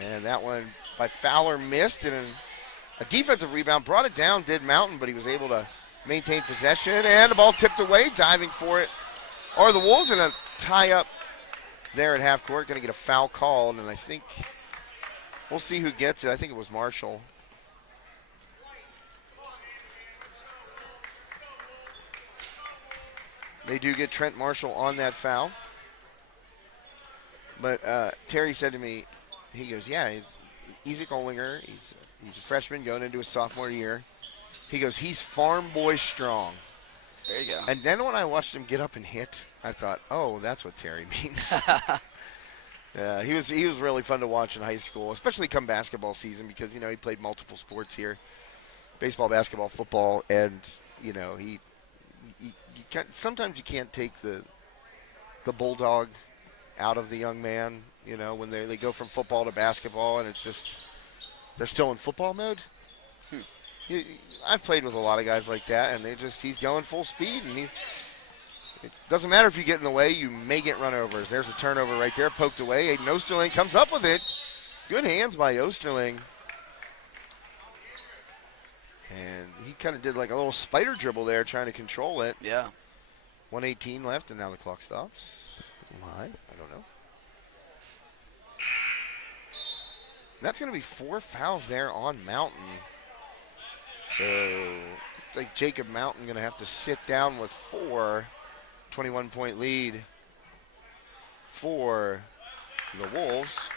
And that one by Fowler missed, and a defensive rebound brought it down, did Mountain, but he was able to maintain possession. And the ball tipped away, diving for it. Or the Wolves in a tie-up there at half court, going to get a foul called, and I think we'll see who gets it. I think it was Marshall. They do get Trent Marshall on that foul. But Terry said to me, he goes, yeah, he's Ezek Olinger. He's a freshman going into his sophomore year. He goes, he's farm boy strong. There you go. And then when I watched him get up and hit, I thought, oh, that's what Terry means. He was really fun to watch in high school, especially come basketball season, because, you know, he played multiple sports here, baseball, basketball, football, and, you know, sometimes you can't take the bulldog out of the young man, you know, when they go from football to basketball, and it's just, they're still in football mode. I've played with a lot of guys like that, and he's going full speed, and it doesn't matter if you get in the way, you may get run overs. There's a turnover right there, poked away. Aiden Osterling comes up with it. Good hands by Osterling. And he kind of did like a little spider dribble there, trying to control it. Yeah. 1:18 left, and now the clock stops. Why? I don't know. That's going to be 4 fouls there on Mountain. So it's like Jacob Mountain going to have to sit down with 4. 21-point lead for the Wolves.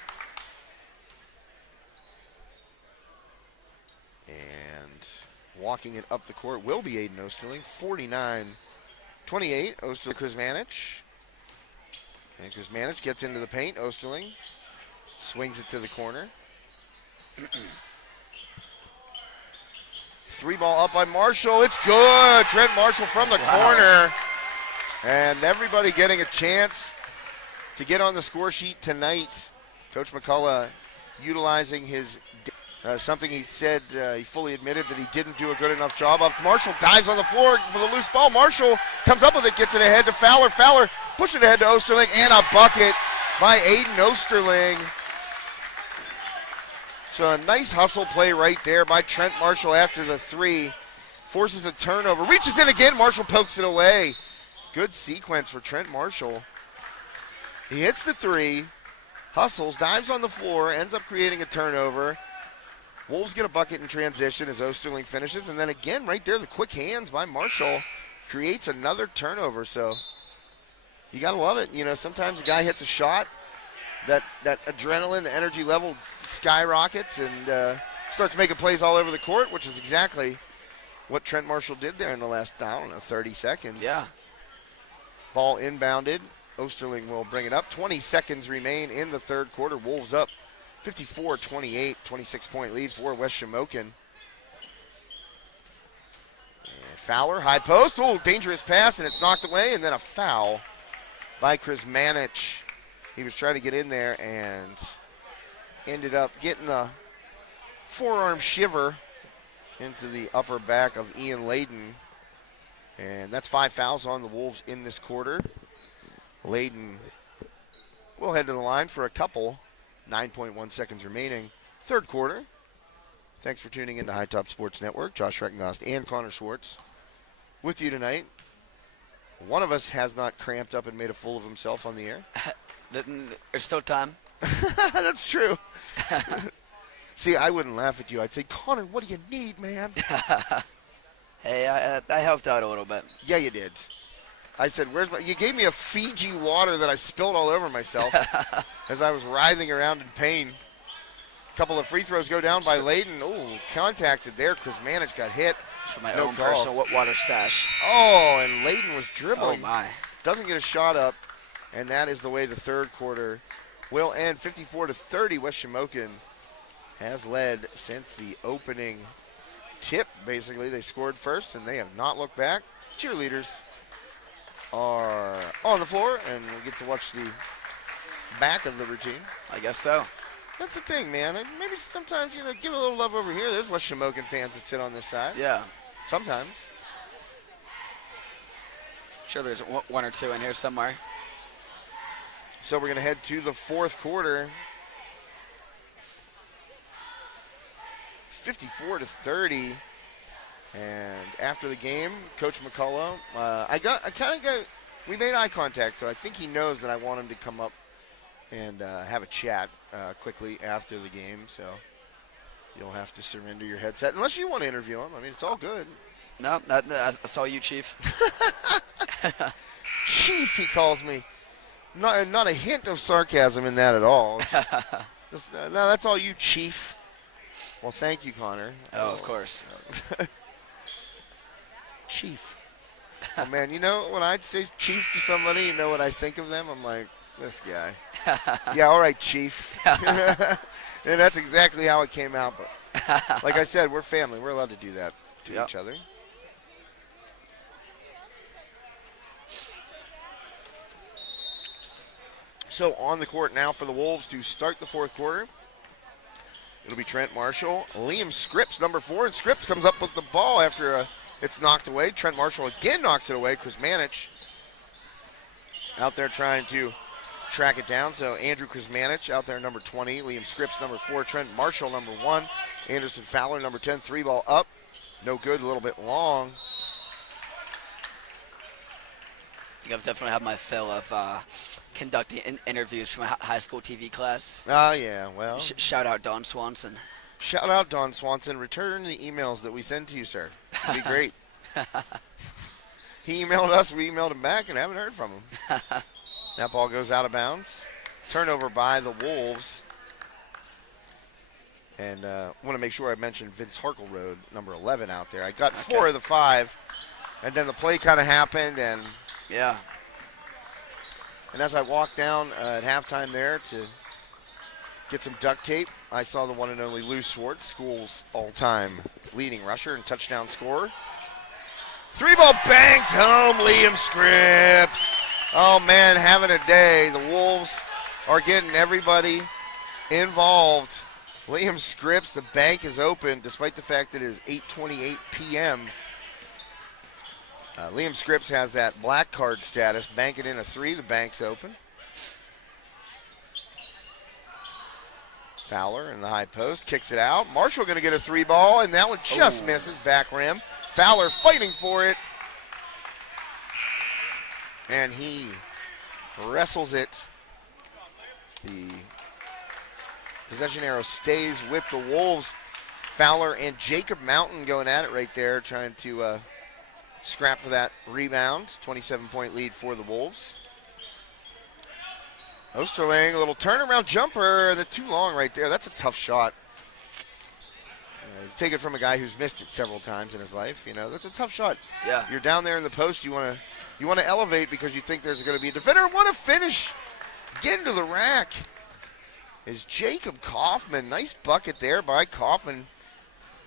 And walking it up the court will be Aiden Osterling. 49-28. Osterling, Kuzmanich. And Kuzmanich gets into the paint. Osterling swings it to the corner. 3-ball up by Marshall. It's good. Trent Marshall from the corner. And everybody getting a chance to get on the score sheet tonight. Coach McCullough utilizing his something he said he fully admitted that he didn't do a good enough job of. Marshall dives on the floor for the loose ball. Marshall comes up with it, gets it ahead to Fowler. Fowler pushes it ahead to Osterling, and a bucket by Aiden Osterling. So a nice hustle play right there by Trent Marshall after the 3. Forces a turnover. Reaches in again. Marshall pokes it away. Good sequence for Trent Marshall. He hits the 3, hustles, dives on the floor, ends up creating a turnover. Wolves get a bucket in transition as Osterling finishes. And then again, right there, the quick hands by Marshall creates another turnover. So you got to love it. You know, sometimes a guy hits a shot, that adrenaline, the energy level skyrockets, and starts making plays all over the court, which is exactly what Trent Marshall did there in the last, 30 seconds. Yeah. Ball inbounded. Osterling will bring it up. 20 seconds remain in the third quarter. Wolves up 54-28, 26-point lead for West Shamokin. And Fowler, high post. Oh, dangerous pass, and it's knocked away, and then a foul by Kuzmanich. He was trying to get in there and ended up getting the forearm shiver into the upper back of Ian Layden. And that's 5 fouls on the Wolves in this quarter. Layden will head to the line for a couple. 9.1 seconds remaining. Third quarter. Thanks for tuning in to High Top Sports Network. Josh Reckengost and Connor Schwartz with you tonight. One of us has not cramped up and made a fool of himself on the air. There's still time. That's true. See, I wouldn't laugh at you. I'd say, Connor, what do you need, man? Hey, I helped out a little bit. Yeah, you did. I said, "Where's my?" You gave me a Fiji water that I spilled all over myself as I was writhing around in pain. A couple of free throws go down by Layden. Oh, contacted there. Kuzmanic got hit. For my No own call. personal water stash. Oh, and Layden was Oh, dribbling. my. Doesn't get a shot up, and that is the way the third quarter will end. 54-30. West Shamokin has led since the opening tip. Basically, they scored first, and they have not looked back. Cheerleaders are on the floor, and we get to watch the back of the routine. I guess so. That's the thing, man. Maybe sometimes, give a little love over here. There's West Shamokin fans that sit on this side. Yeah. Sometimes. Sure there's one or two in here somewhere. So we're going to head to the fourth quarter. 54-30. And after the game, Coach McCullough, we made eye contact, so I think he knows that I want him to come up and have a chat quickly after the game. So you'll have to surrender your headset unless you want to interview him. I mean, it's all good. No, I saw you, Chief. Chief, he calls me. Not a hint of sarcasm in that at all. No, that's all you, Chief. Well, thank you, Connor. Oh, of course. Chief. Oh, man, when I say Chief to somebody, you know what I think of them? I'm like, this guy. Yeah, all right, Chief. And that's exactly how it came out. But like I said, we're family. We're allowed to do that to each other. So on the court now for the Wolves to start the fourth quarter. It'll be Trent Marshall, Liam Scripps, number 4, and Scripps comes up with the ball after it's knocked away. Trent Marshall again knocks it away. Kuzmanic out there trying to track it down. So Andrew Kuzmanic out there, number 20. Liam Scripps, number 4. Trent Marshall, number 1. Anderson Fowler, number 10. 3-ball up. No good, a little bit long. I think I've definitely had my fill of conducting interviews from a high school TV class. Oh, yeah, well. Shout out Don Swanson. Shout out Don Swanson. Return the emails that we send to you, sir. It'd be great. He emailed us, we emailed him back, and haven't heard from him. That ball goes out of bounds. Turnover by the Wolves. And I want to make sure I mentioned Vince Harkleroad, number 11, out there. I got 4 of the 5, and then the play kind of happened, and yeah. And as I walked down at halftime there to get some duct tape, I saw the one and only Lou Swartz, school's all-time leading rusher and touchdown scorer. 3-ball banked home, Liam Scripps. Oh, man, having a day. The Wolves are getting everybody involved. Liam Scripps, the bank is open despite the fact that it is 8:28 p.m. Liam Scripps has that black card status. Bank it in a 3. The bank's open. Fowler in the high post. Kicks it out. Marshall going to get a 3-ball, and that one just misses back rim. Fowler fighting for it. And he wrestles it. The possession arrow stays with the Wolves. Fowler and Jacob Mountain going at it right there, trying to scrap for that rebound. 27-point lead for the Wolves. Osterling, a little turnaround jumper. That's too long right there. That's a tough shot. Take it from a guy who's missed it several times in his life. That's a tough shot. Yeah. You're down there in the post. You want to elevate because you think there's going to be a defender. What a finish. Get into the rack is Jacob Kaufman. Nice bucket there by Kaufman.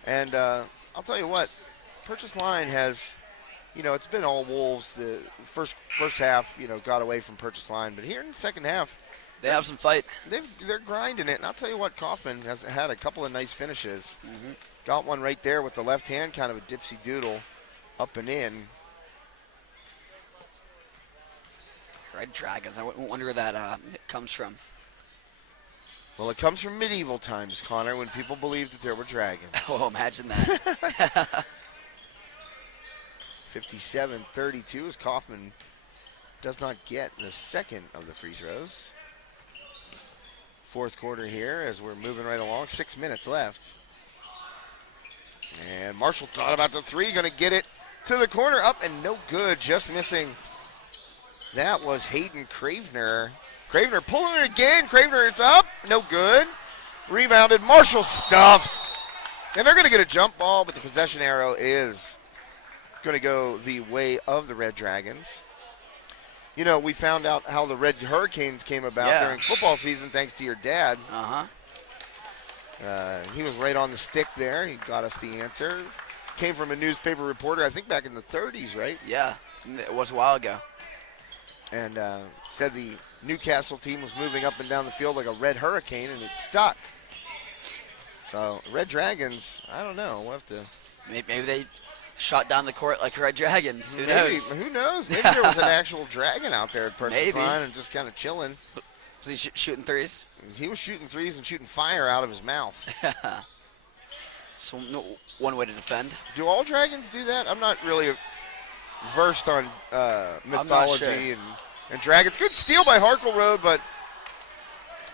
And I'll tell you what, Purchase Line has, it's been all Wolves. The first half, got away from Purchase Line. But here in the second half, they have some fight. They're grinding it. And I'll tell you what, Kaufman has had a couple of nice finishes. Mm-hmm. Got one right there with the left hand, kind of a dipsy doodle, up and in. Red Dragons. I wonder where that comes from. Well, it comes from medieval times, Connor, when people believed that there were dragons. Oh, imagine that. 57-32 as Kaufman does not get the second of the free throws. Fourth quarter here as we're moving right along. 6 minutes left. And Marshall thought about the three, going to get it to the corner, up and no good, just missing. That was Hayden Cravener. Cravener pulling it again. Cravener, it's up, no good. Rebounded, Marshall stuffed. And they're going to get a jump ball, but the possession arrow is going to go the way of the Red Dragons. You know, we found out how the Red Hurricanes came about during football season thanks to your dad. He was right on the stick there. He got us the answer. Came from a newspaper reporter, I think back in the 30s, right? Yeah, it was a while ago. And said the Newcastle team was moving up and down the field like a Red Hurricane, and it stuck. So, Red Dragons, I don't know. We'll have to... Maybe they shot down the court like Red Dragons. Who knows? Who knows? Maybe there was an actual dragon out there at purchase line and just kind of chilling. Was he shooting threes? He was shooting threes and shooting fire out of his mouth. So one way to defend. Do all dragons do that? I'm not really versed on mythology and dragons. Good steal by Harkleroad, but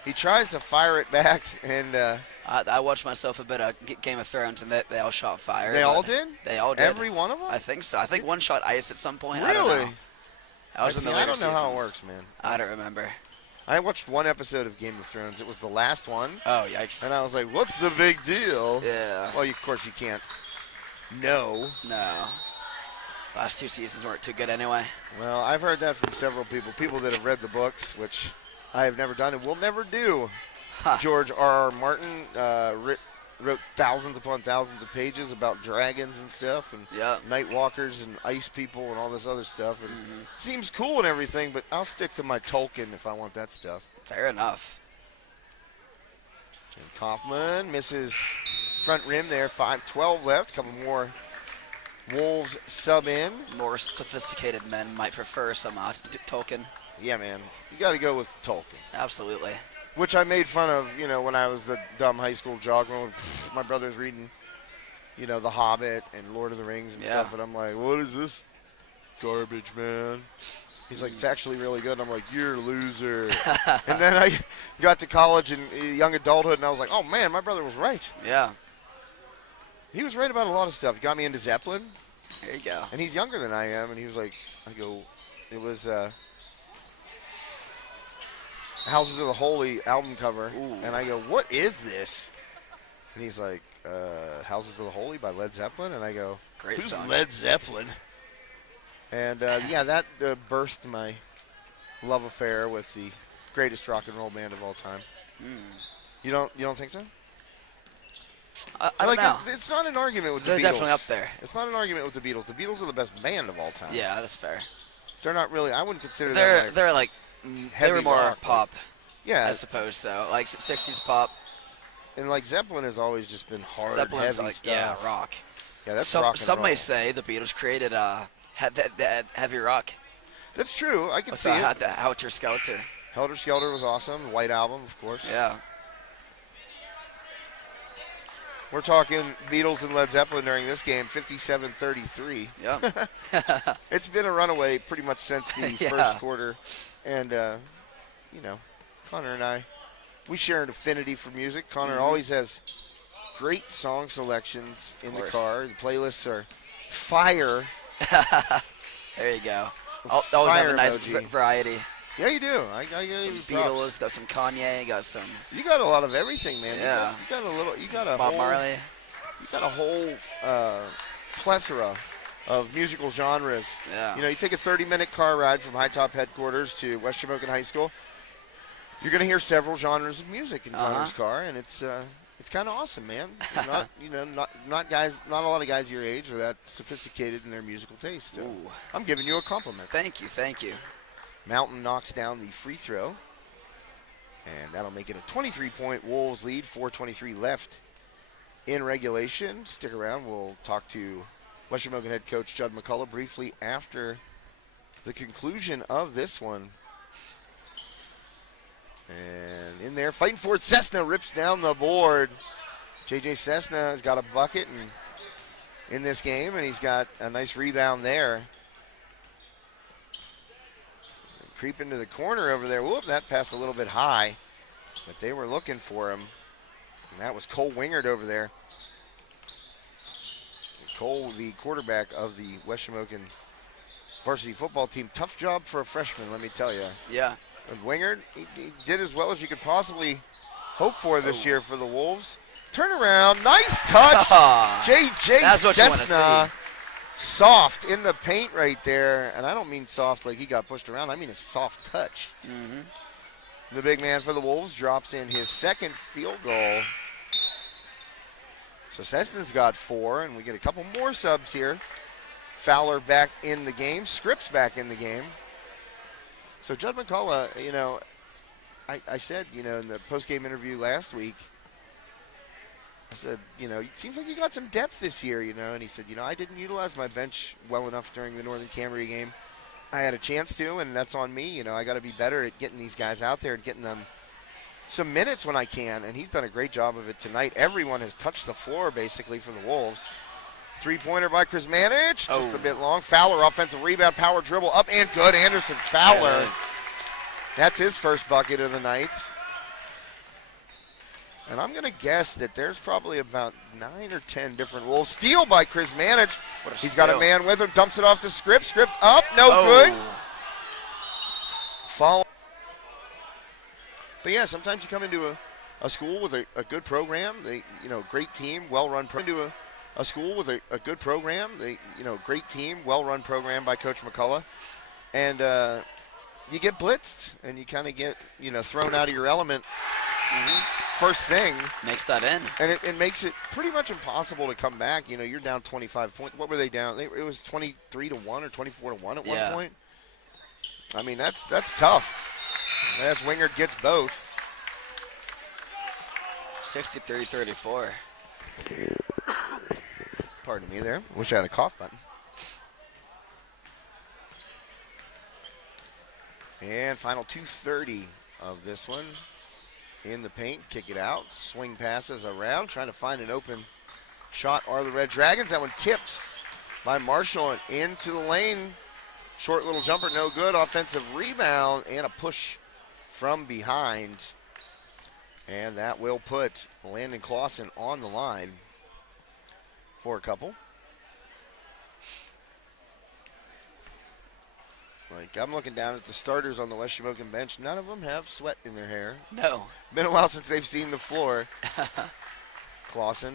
he tries to fire it back. And I watched myself a bit of Game of Thrones, and they all shot fire. They all did? They all did. Every one of them? I think so. I think one shot ice at some point. Really? I don't know. I was in the later I don't know how it seasons. works, man. I don't remember. I watched one episode of Game of Thrones. It was the last one. Oh, yikes. And I was like, what's the big deal? Yeah. Well, of course you can't know. No. Last two seasons weren't too good anyway. Well, I've heard that from several people that have read the books, which I have never done and will never do. Huh. George R.R. Martin wrote thousands upon thousands of pages about dragons and stuff, and night walkers and ice people and all this other stuff. And seems cool and everything, but I'll stick to my Tolkien if I want that stuff. Fair enough. And Kaufman misses front rim there. 5:12 left. A couple more Wolves sub in. More sophisticated men might prefer some Tolkien. Yeah, man. You got to go with Tolkien. Absolutely. Which I made fun of, you know, when I was the dumb high school jock. My brother's reading, you know, The Hobbit and Lord of the Rings and stuff. And I'm like, what is this garbage, man? He's like, it's actually really good. And I'm like, you're a loser. And then I got to college and young adulthood, and I was like, oh, man, my brother was right. Yeah. He was right about a lot of stuff. He got me into Zeppelin. There you go. And he's younger than I am. And he was like, it was Houses of the Holy album cover. Ooh. And I go, what is this? And he's like, Houses of the Holy by Led Zeppelin. And I go, great who's song. Led Zeppelin? And, yeah, that burst my love affair with the greatest rock and roll band of all time. You don't think so? I don't know. It's not an argument with the They're Beatles. definitely up there. It's not an argument with the Beatles. The Beatles are the best band of all time. Yeah, that's fair. They're not really. I wouldn't consider They're like they were more rock, pop. Yeah, I suppose so. Like 60s pop. And like Zeppelin has always just been hard, Zeppelin's heavy like stuff. rock. Yeah, that's rock and some roll. may say the Beatles created heavy rock. That's true. I can With see it. The Helter Skelter. Helter Skelter was awesome. The White Album, of course. Yeah. We're talking Beatles and Led Zeppelin during this game, 57-33. Yeah. It's been a runaway pretty much since the first quarter. And, you know, Connor and I, we share an affinity for music. Connor always has great song selections in the car. The playlists are fire. There you go. Always have a nice variety. Yeah, you do. I Some Beatles, got some Kanye, got some. You got a lot of everything, man. Yeah. You got a Bob whole, Marley. You got a whole plethora of musical genres. Yeah. You know, you take a 30-minute car ride from High Top headquarters to West Shamokin High School. You're going to hear several genres of music in Connor's car, and it's kind of awesome, man. Not a lot of guys your age are that sophisticated in their musical taste. So I'm giving you a compliment. Thank you. Mountain knocks down the free throw, and that'll make it a 23-point Wolves lead. 4:23 left in regulation. Stick around. We'll talk to West Shamokin head coach Judd McCullough briefly after the conclusion of this one. And in there, fighting for it, Cessna rips down the board. J.J. Cessna has got a bucket in this game, and he's got a nice rebound there. Creep into the corner over there. Whoop, that passed a little bit high, but they were looking for him. And that was Cole Wingard over there. Cole, the quarterback of the West Shamokin varsity football team. Tough job for a freshman, let me tell you. Yeah. And Wingard, he did as well as you could possibly hope for this year for the Wolves. Turnaround, nice touch. J.J. That's what you want to Cessna, see. soft in the paint right there. And I don't mean soft like he got pushed around. I mean a soft touch. Mm-hmm. The big man for the Wolves drops in his second field goal. So Cessna's got 4, and we get a couple more subs here. Fowler back in the game. Scripps back in the game. So Judd McCullough, you know, I said, you know, in the post-game interview last week, I said, you know, it seems like you got some depth this year, you know. And he said, you know, I didn't utilize my bench well enough during the Northern Cambria game. I had a chance to, and that's on me. You know, I got to be better at getting these guys out there and getting them some minutes when I can. And he's done a great job of it tonight. Everyone has touched the floor, basically, for the Wolves. Three-pointer by Chris Manich, just a bit long. Fowler, offensive rebound, power dribble, up and good. Anderson Fowler. That's his first bucket of the night. And I'm going to guess that there's probably about 9 or 10 different Wolves. Steal by Chris Manich. He's got a man with him, dumps it off to Scripps. Scripps up, no good. Follow. But yeah, sometimes you come into a school with a good program. They, you know, great team, well-run program. Into a school with a good program. They, you know, great team, well-run program by Coach McCullough. And you get blitzed, and you kind of get, you know, thrown out of your element. First thing. Makes that in. And it makes it pretty much impossible to come back. You know, you're down 25 points. What were they down? It was 23-1 or 24-1 at one point. I mean, that's tough. As Wingard gets both. 63-34. Pardon me there. Wish I had a cough button. And final 2:30 of this one. In the paint, kick it out, swing passes around, trying to find an open shot are the Red Dragons. That one tipped by Marshall and into the lane. Short little jumper, no good. Offensive rebound and a push from behind. And that will put Landon Clausen on the line for a couple. Like, I'm looking down at the starters on the West Shamokin bench. None of them have sweat in their hair. No. Been a while since they've seen the floor. Clausen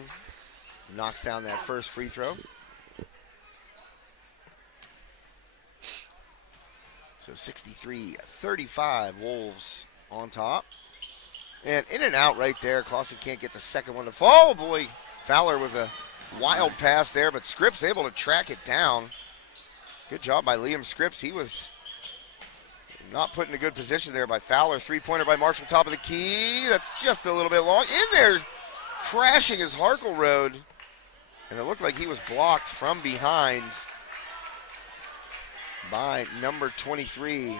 knocks down that first free throw. So 63-35, Wolves on top. And in and out right there. Clausen can't get the second one to fall. Oh, boy. Fowler with a wild pass there, but Scripps able to track it down. Good job by Liam Scripps. He was not put in a good position there by Fowler. Three-pointer by Marshall, top of the key. That's just a little bit long. In there, crashing his Harkle Road. And it looked like he was blocked from behind by number 23.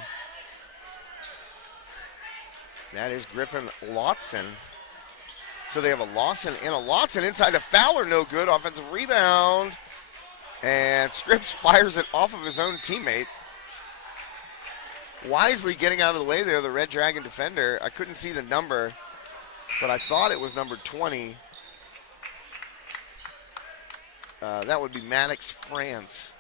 That is Griffin Lawson. So they have a Lawson and a Lawson inside to Fowler. No good. Offensive rebound. And Scripps fires it off of his own teammate. Wisely getting out of the way there, the Red Dragon defender. I couldn't see the number, but I thought it was number 20. That would be Maddox France.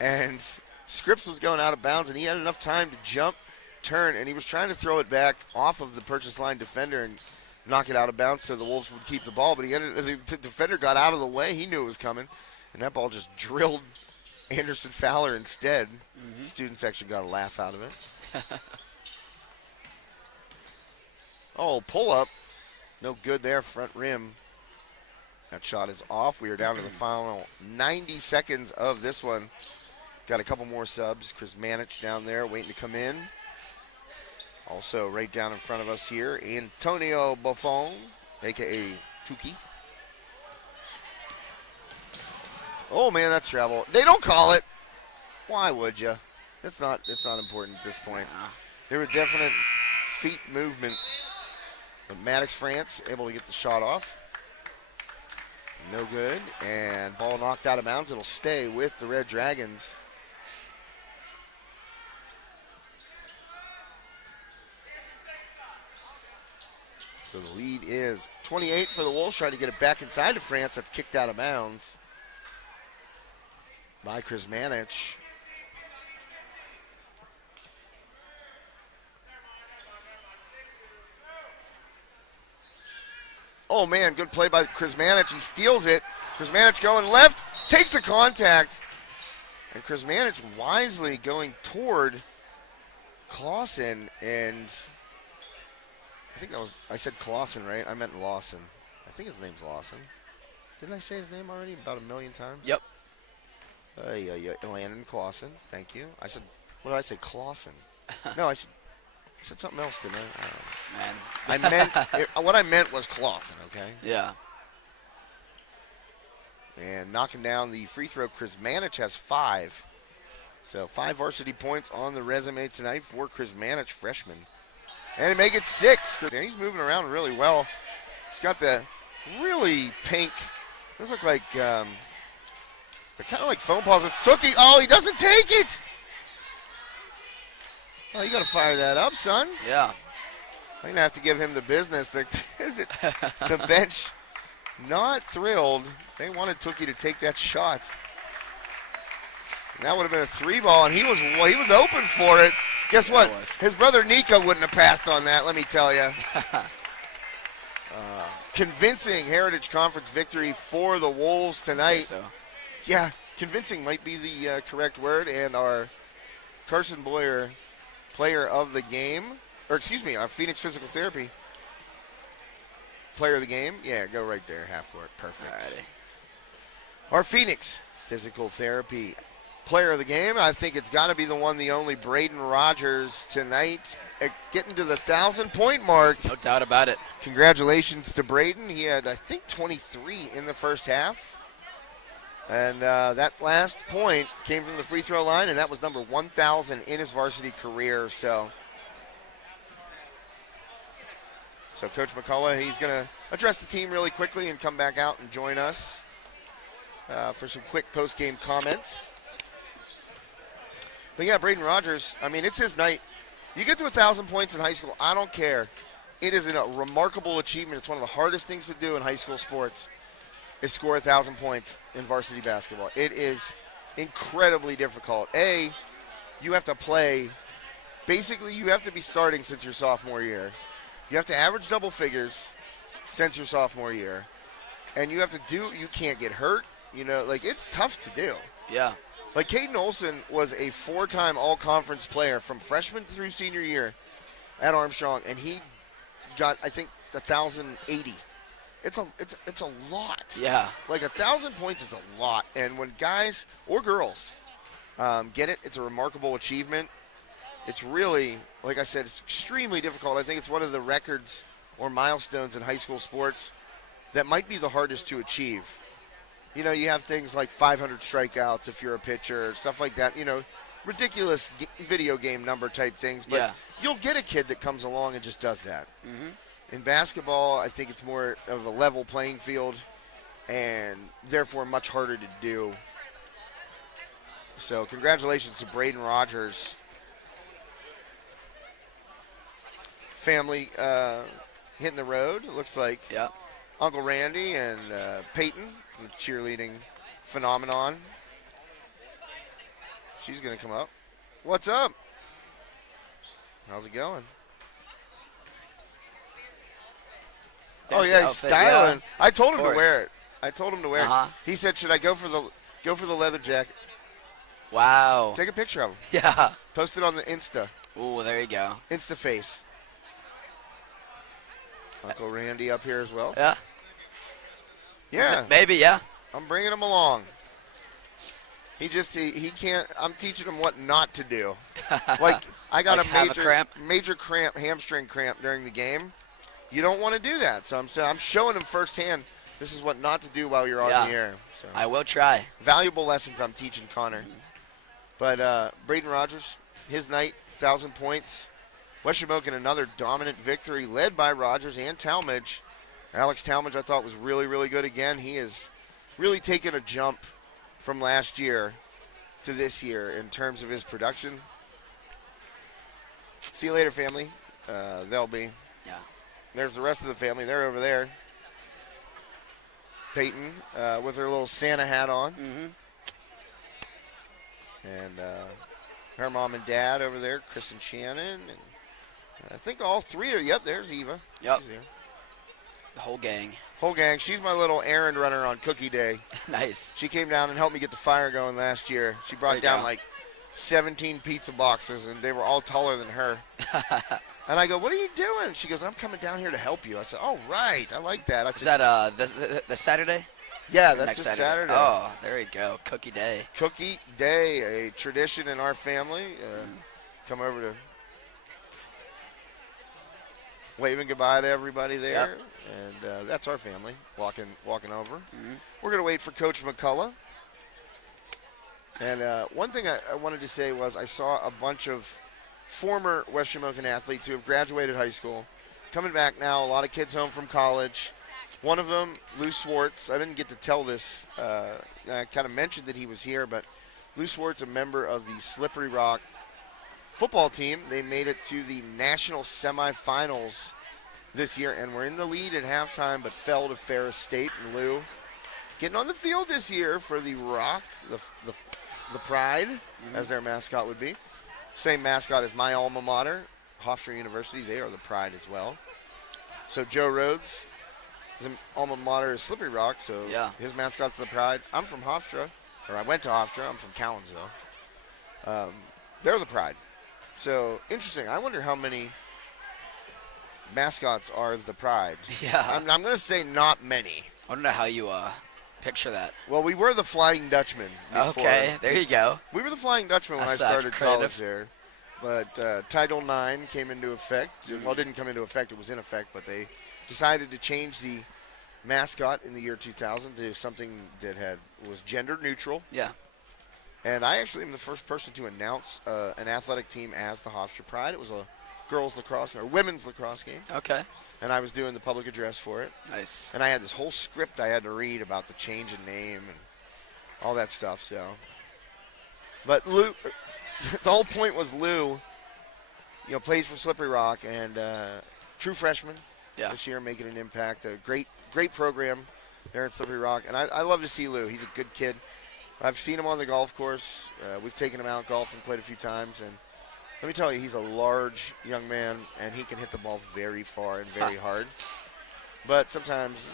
And Scripps was going out of bounds, and he had enough time to jump, turn, and he was trying to throw it back off of the purchase line defender and knock it out of bounds so the Wolves would keep the ball. But as the defender got out of the way, he knew it was coming. And that ball just drilled Anderson Fowler instead. The student section got a laugh out of it. Oh, pull up. No good there, front rim. That shot is off. We are down to the final 90 seconds of this one. Got a couple more subs. Chris Manich down there waiting to come in. Also right down in front of us here, Antonio Buffon, a.k.a. Tuki. Oh, man, that's travel. They don't call it. Why would you? It's not important at this point. There was definite feet movement. But Maddox France able to get the shot off. No good. And ball knocked out of bounds. It'll stay with the Red Dragons. So the lead is 28 for the Wolves. Trying to get it back inside of France. That's kicked out of bounds. by Krizmanich. Oh, man, good play by Krizmanich. He steals it. Krizmanich going left, takes the contact. And Krizmanich wisely going toward Clausen. And I think that was, I said Clausen, right? I meant Lawson. I think his name's Lawson. Didn't I say his name already about 1,000,000 times? Yep. Yeah. Landon Clausen. Thank you. I said, what did I say? Clausen. No, I said something else, didn't I? Man. I meant, what I meant was Clausen, okay? Yeah. And knocking down the free throw, Krizmanich has 5. So 5 varsity points on the resume tonight for Krizmanich, freshman. And he make it 6. He's moving around really well. He's got the really pink, those look like, they're kind of like foam balls. It's Tookie. Oh, he doesn't take it. Oh, you got to fire that up, son. Yeah. I'm going to have to give him the business. The bench not thrilled. They wanted Tookie to take that shot. And that would have been a 3-ball, and he was open for it. Guess what? His brother Nico wouldn't have passed on that, let me tell you. Convincing Heritage Conference victory for the Wolves tonight. So. Yeah, convincing might be the correct word. And our Carson Boyer player of the game, or excuse me, our Phoenix Physical Therapy player of the game. Yeah, go right there, half court. Perfect. Alrighty. Our Phoenix Physical Therapy player of the game, I think it's got to be the one, the only, Braden Rogers tonight, getting to the 1,000-point mark. No doubt about it. Congratulations to Braden. He had, I think, 23 in the first half. And that last point came from the free throw line, and that was number 1,000 in his varsity career. So Coach McCullough, he's going to address the team really quickly and come back out and join us for some quick post-game comments. But yeah, Braden Rogers, I mean, it's his night. You get to 1,000 points in high school, I don't care. It is a remarkable achievement. It's one of the hardest things to do in high school sports is score 1,000 points in varsity basketball. It is incredibly difficult. You have to play, basically you have to be starting since your sophomore year. You have to average double figures since your sophomore year. And you can't get hurt. It's tough to do. Yeah. Like, Caden Olson was a 4-time all-conference player from freshman through senior year at Armstrong, and he got, I think, 1,080. It's a lot. Yeah. Like, 1,000 points is a lot. And when guys or girls get it, it's a remarkable achievement. It's really, like I said, it's extremely difficult. I think it's one of the records or milestones in high school sports that might be the hardest to achieve. You have things like 500 strikeouts if you're a pitcher, stuff like that. Ridiculous video game number type things. But you'll get a kid that comes along and just does that. Mm-hmm. In basketball, I think it's more of a level playing field and therefore much harder to do. So congratulations to Braden Rogers. Family hitting the road, it looks like. Yeah. Uncle Randy and Peyton, the cheerleading phenomenon. She's going to come up. What's up? How's it going? Fancy he's outfit, styling. yeah. I told him to course. wear it. it. Uh-huh. He said, "Should I go for the leather jacket?" Wow. Take a picture of him. Yeah. Post it on the Insta. Ooh, there you go. Insta face. Uncle Randy up here as well. Yeah. Yeah. Maybe, yeah. I'm bringing him along. He can't. I'm teaching him what not to do. Like, I got Like a major cramp, hamstring cramp during the game. You don't want to do that. So I'm showing him firsthand. This is what not to do while you're on the air. So I will try. valuable lessons I'm teaching Connor. Mm-hmm. But Braden Rogers, his night, 1,000 points. West Shamokin, another dominant victory led by Rogers and Talmadge. Alex Talmadge, I thought, was really, really good again. He has really taken a jump from last year to this year in terms of his production. See you later, family. They'll be. Yeah. There's the rest of the family. They're over there. Peyton with her little Santa hat on. Mm-hmm. And her mom and dad over there, Chris and Shannon. And I think all three are, yep, there's Eva. Yep. She's here. The whole gang. Whole gang. She's my little errand runner on Cookie Day. Nice. She came down and helped me get the fire going last year. She brought down like 17 pizza boxes, and they were all taller than her. And I go, what are you doing? She goes, I'm coming down here to help you. I said, oh, right. I like that. I Is said, that the Saturday? yeah, Or that's next this Saturday. Oh, there you go. Cookie Day. Cookie Day, a tradition in our family. Come over to waving goodbye to everybody there. Yep. And that's our family walking over. We're going to wait for Coach McCullough. And one thing I wanted to say was I saw a bunch of former West Shamokin athletes who have graduated high school coming back now. A lot of kids home from college. One of them, Lou Swartz. I didn't get to tell this. I kind of mentioned that he was here, but Lou Swartz, a member of the Slippery Rock football team. They made it to the national semifinals this year and were in the lead at halftime, but fell to Ferris State. And Lou getting on the field this year for the Rock, the Pride, as their mascot would be. Same mascot as my alma mater, Hofstra University. They are the Pride as well. So Joe Rhodes, his alma mater is Slippery Rock, so his mascot's the Pride. I'm from Hofstra, or I went to Hofstra. I'm from Cowansville. They're the Pride. So interesting. I wonder how many mascots are the Pride. Yeah. I'm going to say not many. I don't know how you picture that. Well, we were the Flying Dutchman before. Okay, there you go. We were the Flying Dutchman when I started college there. But Title IX came into effect. Well, it didn't come into effect. It was in effect, but they decided to change the mascot in the year 2000 to something that was gender neutral. Yeah. And I actually am the first person to announce an athletic team as the Hofstra Pride. It was a girls lacrosse or women's lacrosse game. Okay. And I was doing the public address for it. Nice. And I had this whole script I had to read about the change in name and all that stuff. So, but Lou, the whole point was Lou, plays for Slippery Rock and true freshman this year, making an impact. A great program there in Slippery Rock, and I love to see Lou. He's a good kid. I've seen him on the golf course. We've taken him out golfing quite a few times, and let me tell you, he's a large young man, and he can hit the ball very far and very hard. But sometimes,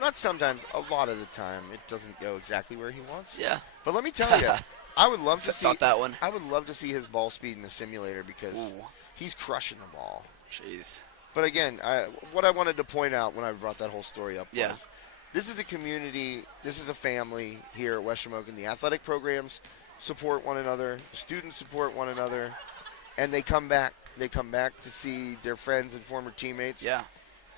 not sometimes, a lot of the time, it doesn't go exactly where he wants. Yeah. But let me tell you, I would love to see that one. I would love to see his ball speed in the simulator because he's crushing the ball. Jeez. But again, what I wanted to point out when I brought that whole story up was this is a community, this is a family here at West Shamokin. The athletic programs support one another, students support one another, and they come back. They come back to see their friends and former teammates. Yeah.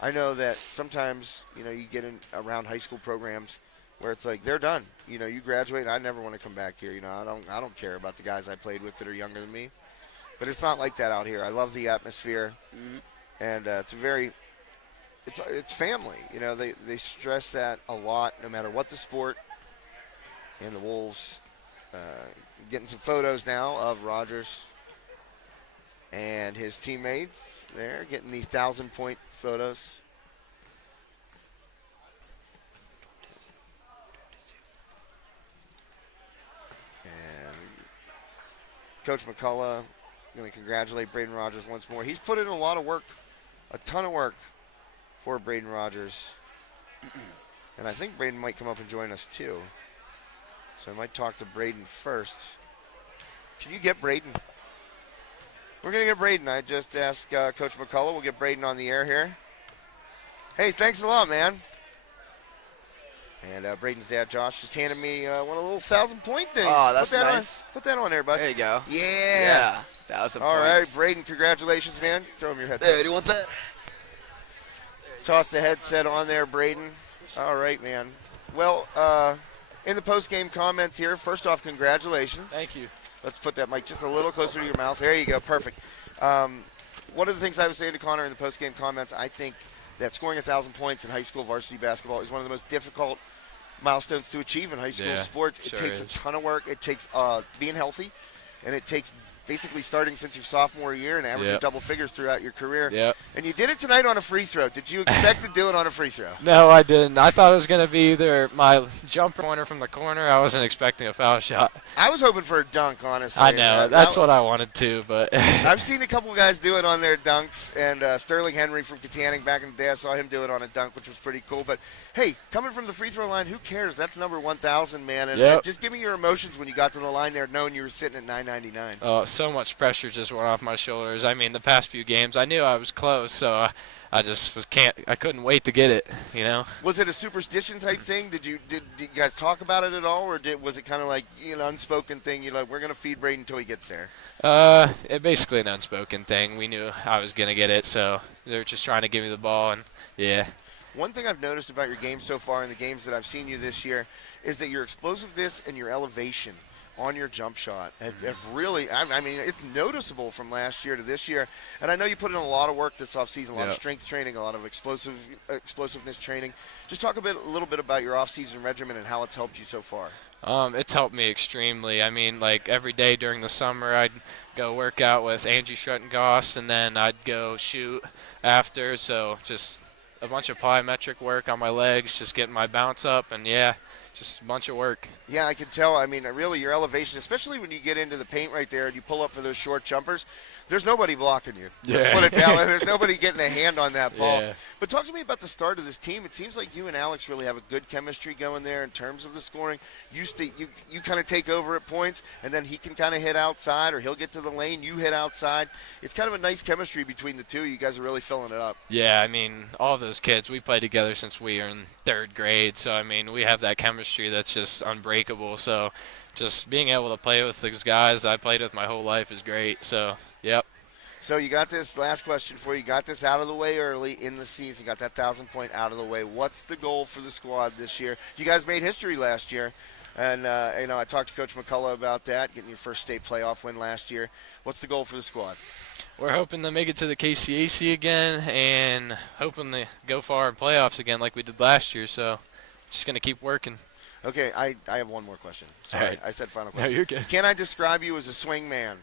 I know that sometimes, you get in around high school programs where it's like they're done. You graduate, I never want to come back here. I don't care about the guys I played with that are younger than me. But it's not like that out here. I love the atmosphere, and it's family. They stress that a lot, no matter what the sport. And the Wolves getting some photos now of Rogers and his teammates. They're getting these 1,000-point photos. And Coach McCullough going to congratulate Braden Rogers once more. He's put in a lot of work, a ton of work for Braden Rogers. And I think Braden might come up and join us too. So I might talk to Braden first. Can you get Braden? We're going to get Braden. I just asked Coach McCullough. We'll get Braden on the air here. Hey, thanks a lot, man. And Braden's dad, Josh, just handed me one of the little 1,000-point things. Oh, that's nice. Put that on there, bud. There you go. Yeah. 1,000 All points. right, Braden, congratulations, man. Throw him your headset. Hey, do you want that? Toss the headset on there, Braden. All right, man. Well, in the post-game comments here, first off, congratulations. Thank you. Let's put that mic just a little closer to your mouth. There you go. Perfect. One of the things I was saying to Connor in the post-game comments, I think that scoring 1,000 points in high school varsity basketball is one of the most difficult milestones to achieve in high school sports. It takes a ton of work. It takes being healthy, and it takes basically starting since your sophomore year and averaging Yep. double figures throughout your career. Yep. And you did it tonight on a free throw. Did you expect to do it on a free throw? No, I didn't. I thought it was going to be either my jumper pointer from the corner. I wasn't expecting a foul shot. I was hoping for a dunk, honestly. I know. That's what I wanted to, but I've seen a couple guys do it on their dunks, and Sterling Henry from Katanning back in the day, I saw him do it on a dunk, which was pretty cool. But, hey, coming from the free throw line, who cares? That's number 1,000, man. And Yep. just give me your emotions when you got to the line there knowing you were sitting at 999. so much pressure just went off my shoulders. I mean, the past few games, I knew I was close, so I just I couldn't wait to get it, you know. Was it a superstition type thing? Did you guys talk about it at all, or was it kind of like an unspoken thing? You're like, we're gonna feed Braden until he gets there. It basically an unspoken thing. We knew I was gonna get it, so they were just trying to give me the ball, and yeah. One thing I've noticed about your game so far in the games that I've seen you this year is that your explosiveness and your elevation on your jump shot have really, I mean, it's noticeable from last year to this year. And I know you put in a lot of work this offseason, a lot of strength training, a lot of explosiveness training. Just talk a little bit about your offseason regimen and how it's helped you so far. It's helped me extremely. I mean, like every day during the summer, I'd go work out with Angie Schuttengoss, and then I'd go shoot after. So just a bunch of plyometric work on my legs, just getting my bounce up, and yeah, just a bunch of work. Yeah, I can tell. I mean, really, your elevation, especially when you get into the paint right there and you pull up for those short jumpers, there's nobody blocking you. Let's put it that way. There's nobody getting a hand on that ball. Yeah. But talk to me about the start of this team. It seems like you and Alex really have a good chemistry going there in terms of the scoring. You kind of take over at points, and then he can kind of hit outside, or he'll get to the lane, you hit outside. It's kind of a nice chemistry between the two. You guys are really filling it up. Yeah, I mean, all those kids, we played together since we were in 3rd grade. So, I mean, we have that chemistry that's just unbreakable. So, just being able to play with those guys I played with my whole life is great. So, yep. So you got this last question for you. You got this out of the way early in the season. You got that 1,000-point out of the way. What's the goal for the squad this year? You guys made history last year, and I talked to Coach McCullough about that, getting your first state playoff win last year. What's the goal for the squad? We're hoping to make it to the KCAC again, and hoping to go far in playoffs again like we did last year. So, just gonna keep working. Okay, I have one more question. Sorry, right. I said final question. No, you're good. Can I describe you as a swing man?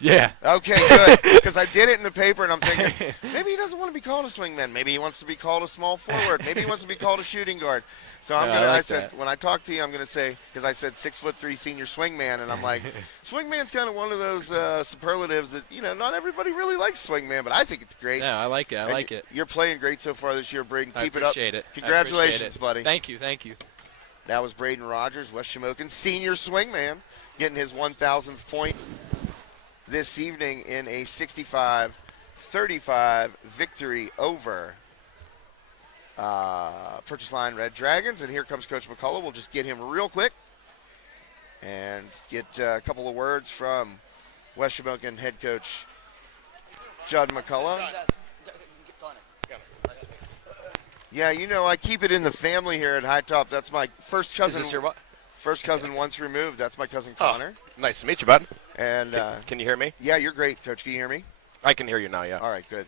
Yeah. Okay, good. Because I did it in the paper, and I'm thinking, maybe he doesn't want to be called a swingman. Maybe he wants to be called a small forward. Maybe he wants to be called a shooting guard. So I said, when I talk to you, I'm gonna say, because I said 6'3" senior swingman, and I'm like, swingman's kind of one of those superlatives that not everybody really likes swingman, but I think it's great. Yeah, I like it. I like it. You're playing great so far this year, Braden. Keep it up. I appreciate it. Congratulations, buddy. Thank you. Thank you. That was Braden Rogers, West Shamokin senior swingman, getting his 1,000th point this evening in a 65-35 victory over Purchase Line Red Dragons. And here comes Coach McCullough. We'll just get him real quick and get a couple of words from West Shamokin head coach Judd McCullough. Yeah, I keep it in the family here at High Top. That's my first cousin. Is this your what? First cousin once removed. That's my cousin Connor. Nice to meet you, bud. And Can you hear me? yeah, you're great, Coach. Can you hear me? I can hear you now, yeah. All right, good.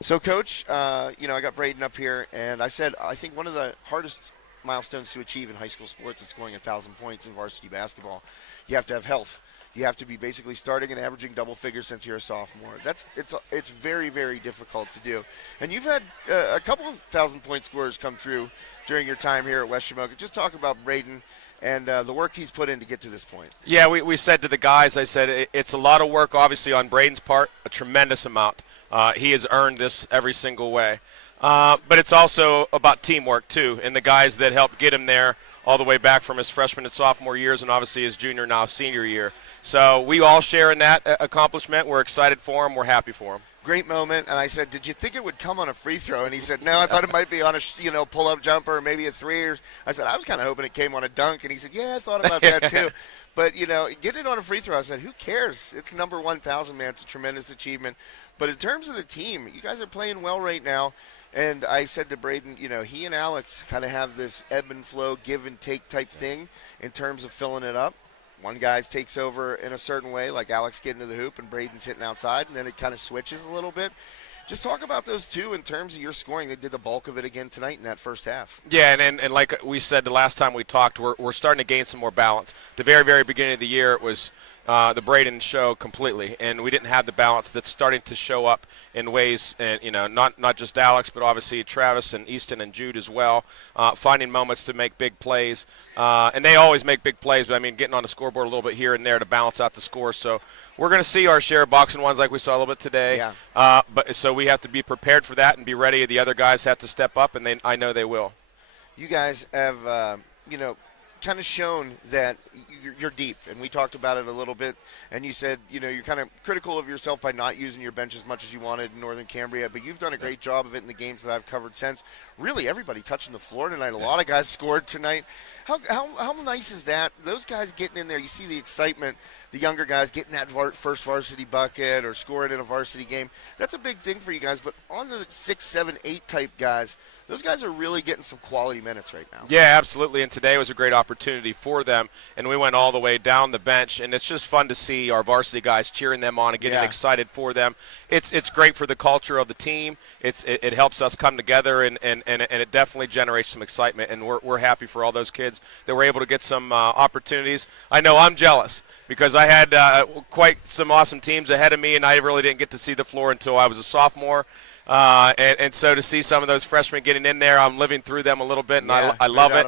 So, Coach, I got Braden up here, and I said I think one of the hardest milestones to achieve in high school sports is scoring 1,000 points in varsity basketball. You have to have health. You have to be basically starting and averaging double figures since you're a sophomore. It's very, very difficult to do. And you've had a couple of 1,000-point scorers come through during your time here at West Shamokin. Just talk about Braden and the work he's put in to get to this point. Yeah, we said to the guys, I said, it's a lot of work, obviously, on Braden's part, a tremendous amount. He has earned this every single way. But it's also about teamwork, too, and the guys that helped get him there all the way back from his freshman and sophomore years and obviously his junior, now senior year. So we all share in that accomplishment. We're excited for him. We're happy for him. Great moment. And I said, did you think it would come on a free throw? And he said, no, I thought it might be on a pull-up jumper or maybe a three. I said, I was kind of hoping it came on a dunk. And he said, yeah, I thought about that too. But, getting it on a free throw, I said, who cares? It's number 1,000, man. It's a tremendous achievement. But in terms of the team, you guys are playing well right now. And I said to Braden, he and Alex kind of have this ebb and flow, give and take type thing in terms of filling it up. One guy takes over in a certain way, like Alex getting to the hoop and Braden's hitting outside, and then it kind of switches a little bit. Just talk about those two in terms of your scoring. They did the bulk of it again tonight in that first half. Yeah, and like we said the last time we talked, we're starting to gain some more balance. The very, very beginning of the year, it was the Braden show completely, and we didn't have the balance that's starting to show up in ways, and not just Alex, but obviously Travis and Easton and Jude as well, finding moments to make big plays, and they always make big plays. But I mean, getting on the scoreboard a little bit here and there to balance out the score. So we're going to see our share of boxing ones like we saw a little bit today. Yeah. But so we have to be prepared for that and be ready. The other guys have to step up, and I know they will. You guys have, kind of shown that you're deep, and we talked about it a little bit, and you said, you're kind of critical of yourself by not using your bench as much as you wanted in Northern Cambria, but you've done a great job of it in the games that I've covered since. Really, everybody touching the floor tonight. A lot of guys scored tonight. How nice is that? Those guys getting in there, you see the excitement, the younger guys getting that first varsity bucket or scoring in a varsity game. That's a big thing for you guys, but on the 6, 7, 8 type guys, those guys are really getting some quality minutes right now. Yeah, absolutely, and today was a great opportunity for them, and we went all the way down the bench, and it's just fun to see our varsity guys cheering them on and getting excited for them. It's great for the culture of the team. It helps us come together, and it definitely generates some excitement, and we're happy for all those kids that were able to get some opportunities. I know I'm jealous because I had quite some awesome teams ahead of me, and I really didn't get to see the floor until I was a sophomore. And so to see some of those freshmen getting in there, I'm living through them a little bit, and I love it.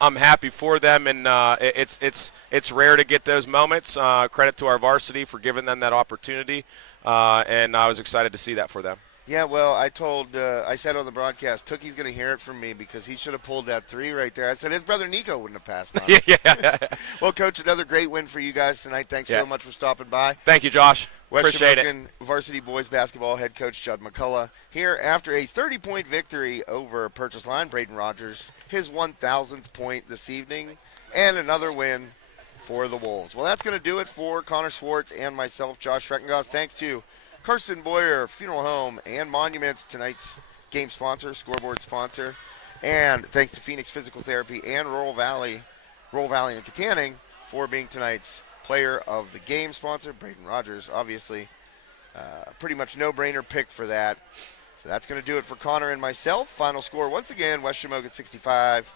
I'm happy for them, and it's rare to get those moments. Credit to our varsity for giving them that opportunity, and I was excited to see that for them. Yeah, well, I said on the broadcast, Tookie's going to hear it from me because he should have pulled that 3 right there. I said his brother Nico wouldn't have passed on. Yeah. Well, Coach, another great win for you guys tonight. Thanks so much for stopping by. Thank you, Josh. West Appreciate Shamokin it. varsity boys basketball head coach Judd McCullough here after a 30-point victory over Purchase Line. Braden Rogers, his 1,000th point this evening, and another win for the Wolves. Well, that's going to do it for Connor Schwartz and myself, Josh Schreckengoss. Thanks to Carson Boyer Funeral Home and Monuments, tonight's game sponsor, scoreboard sponsor. And thanks to Phoenix Physical Therapy and Rural Valley and Katanning for being tonight's player of the game sponsor. Braden Rogers, obviously, pretty much no-brainer pick for that. So that's going to do it for Connor and myself. Final score, once again, West Shamokin 65,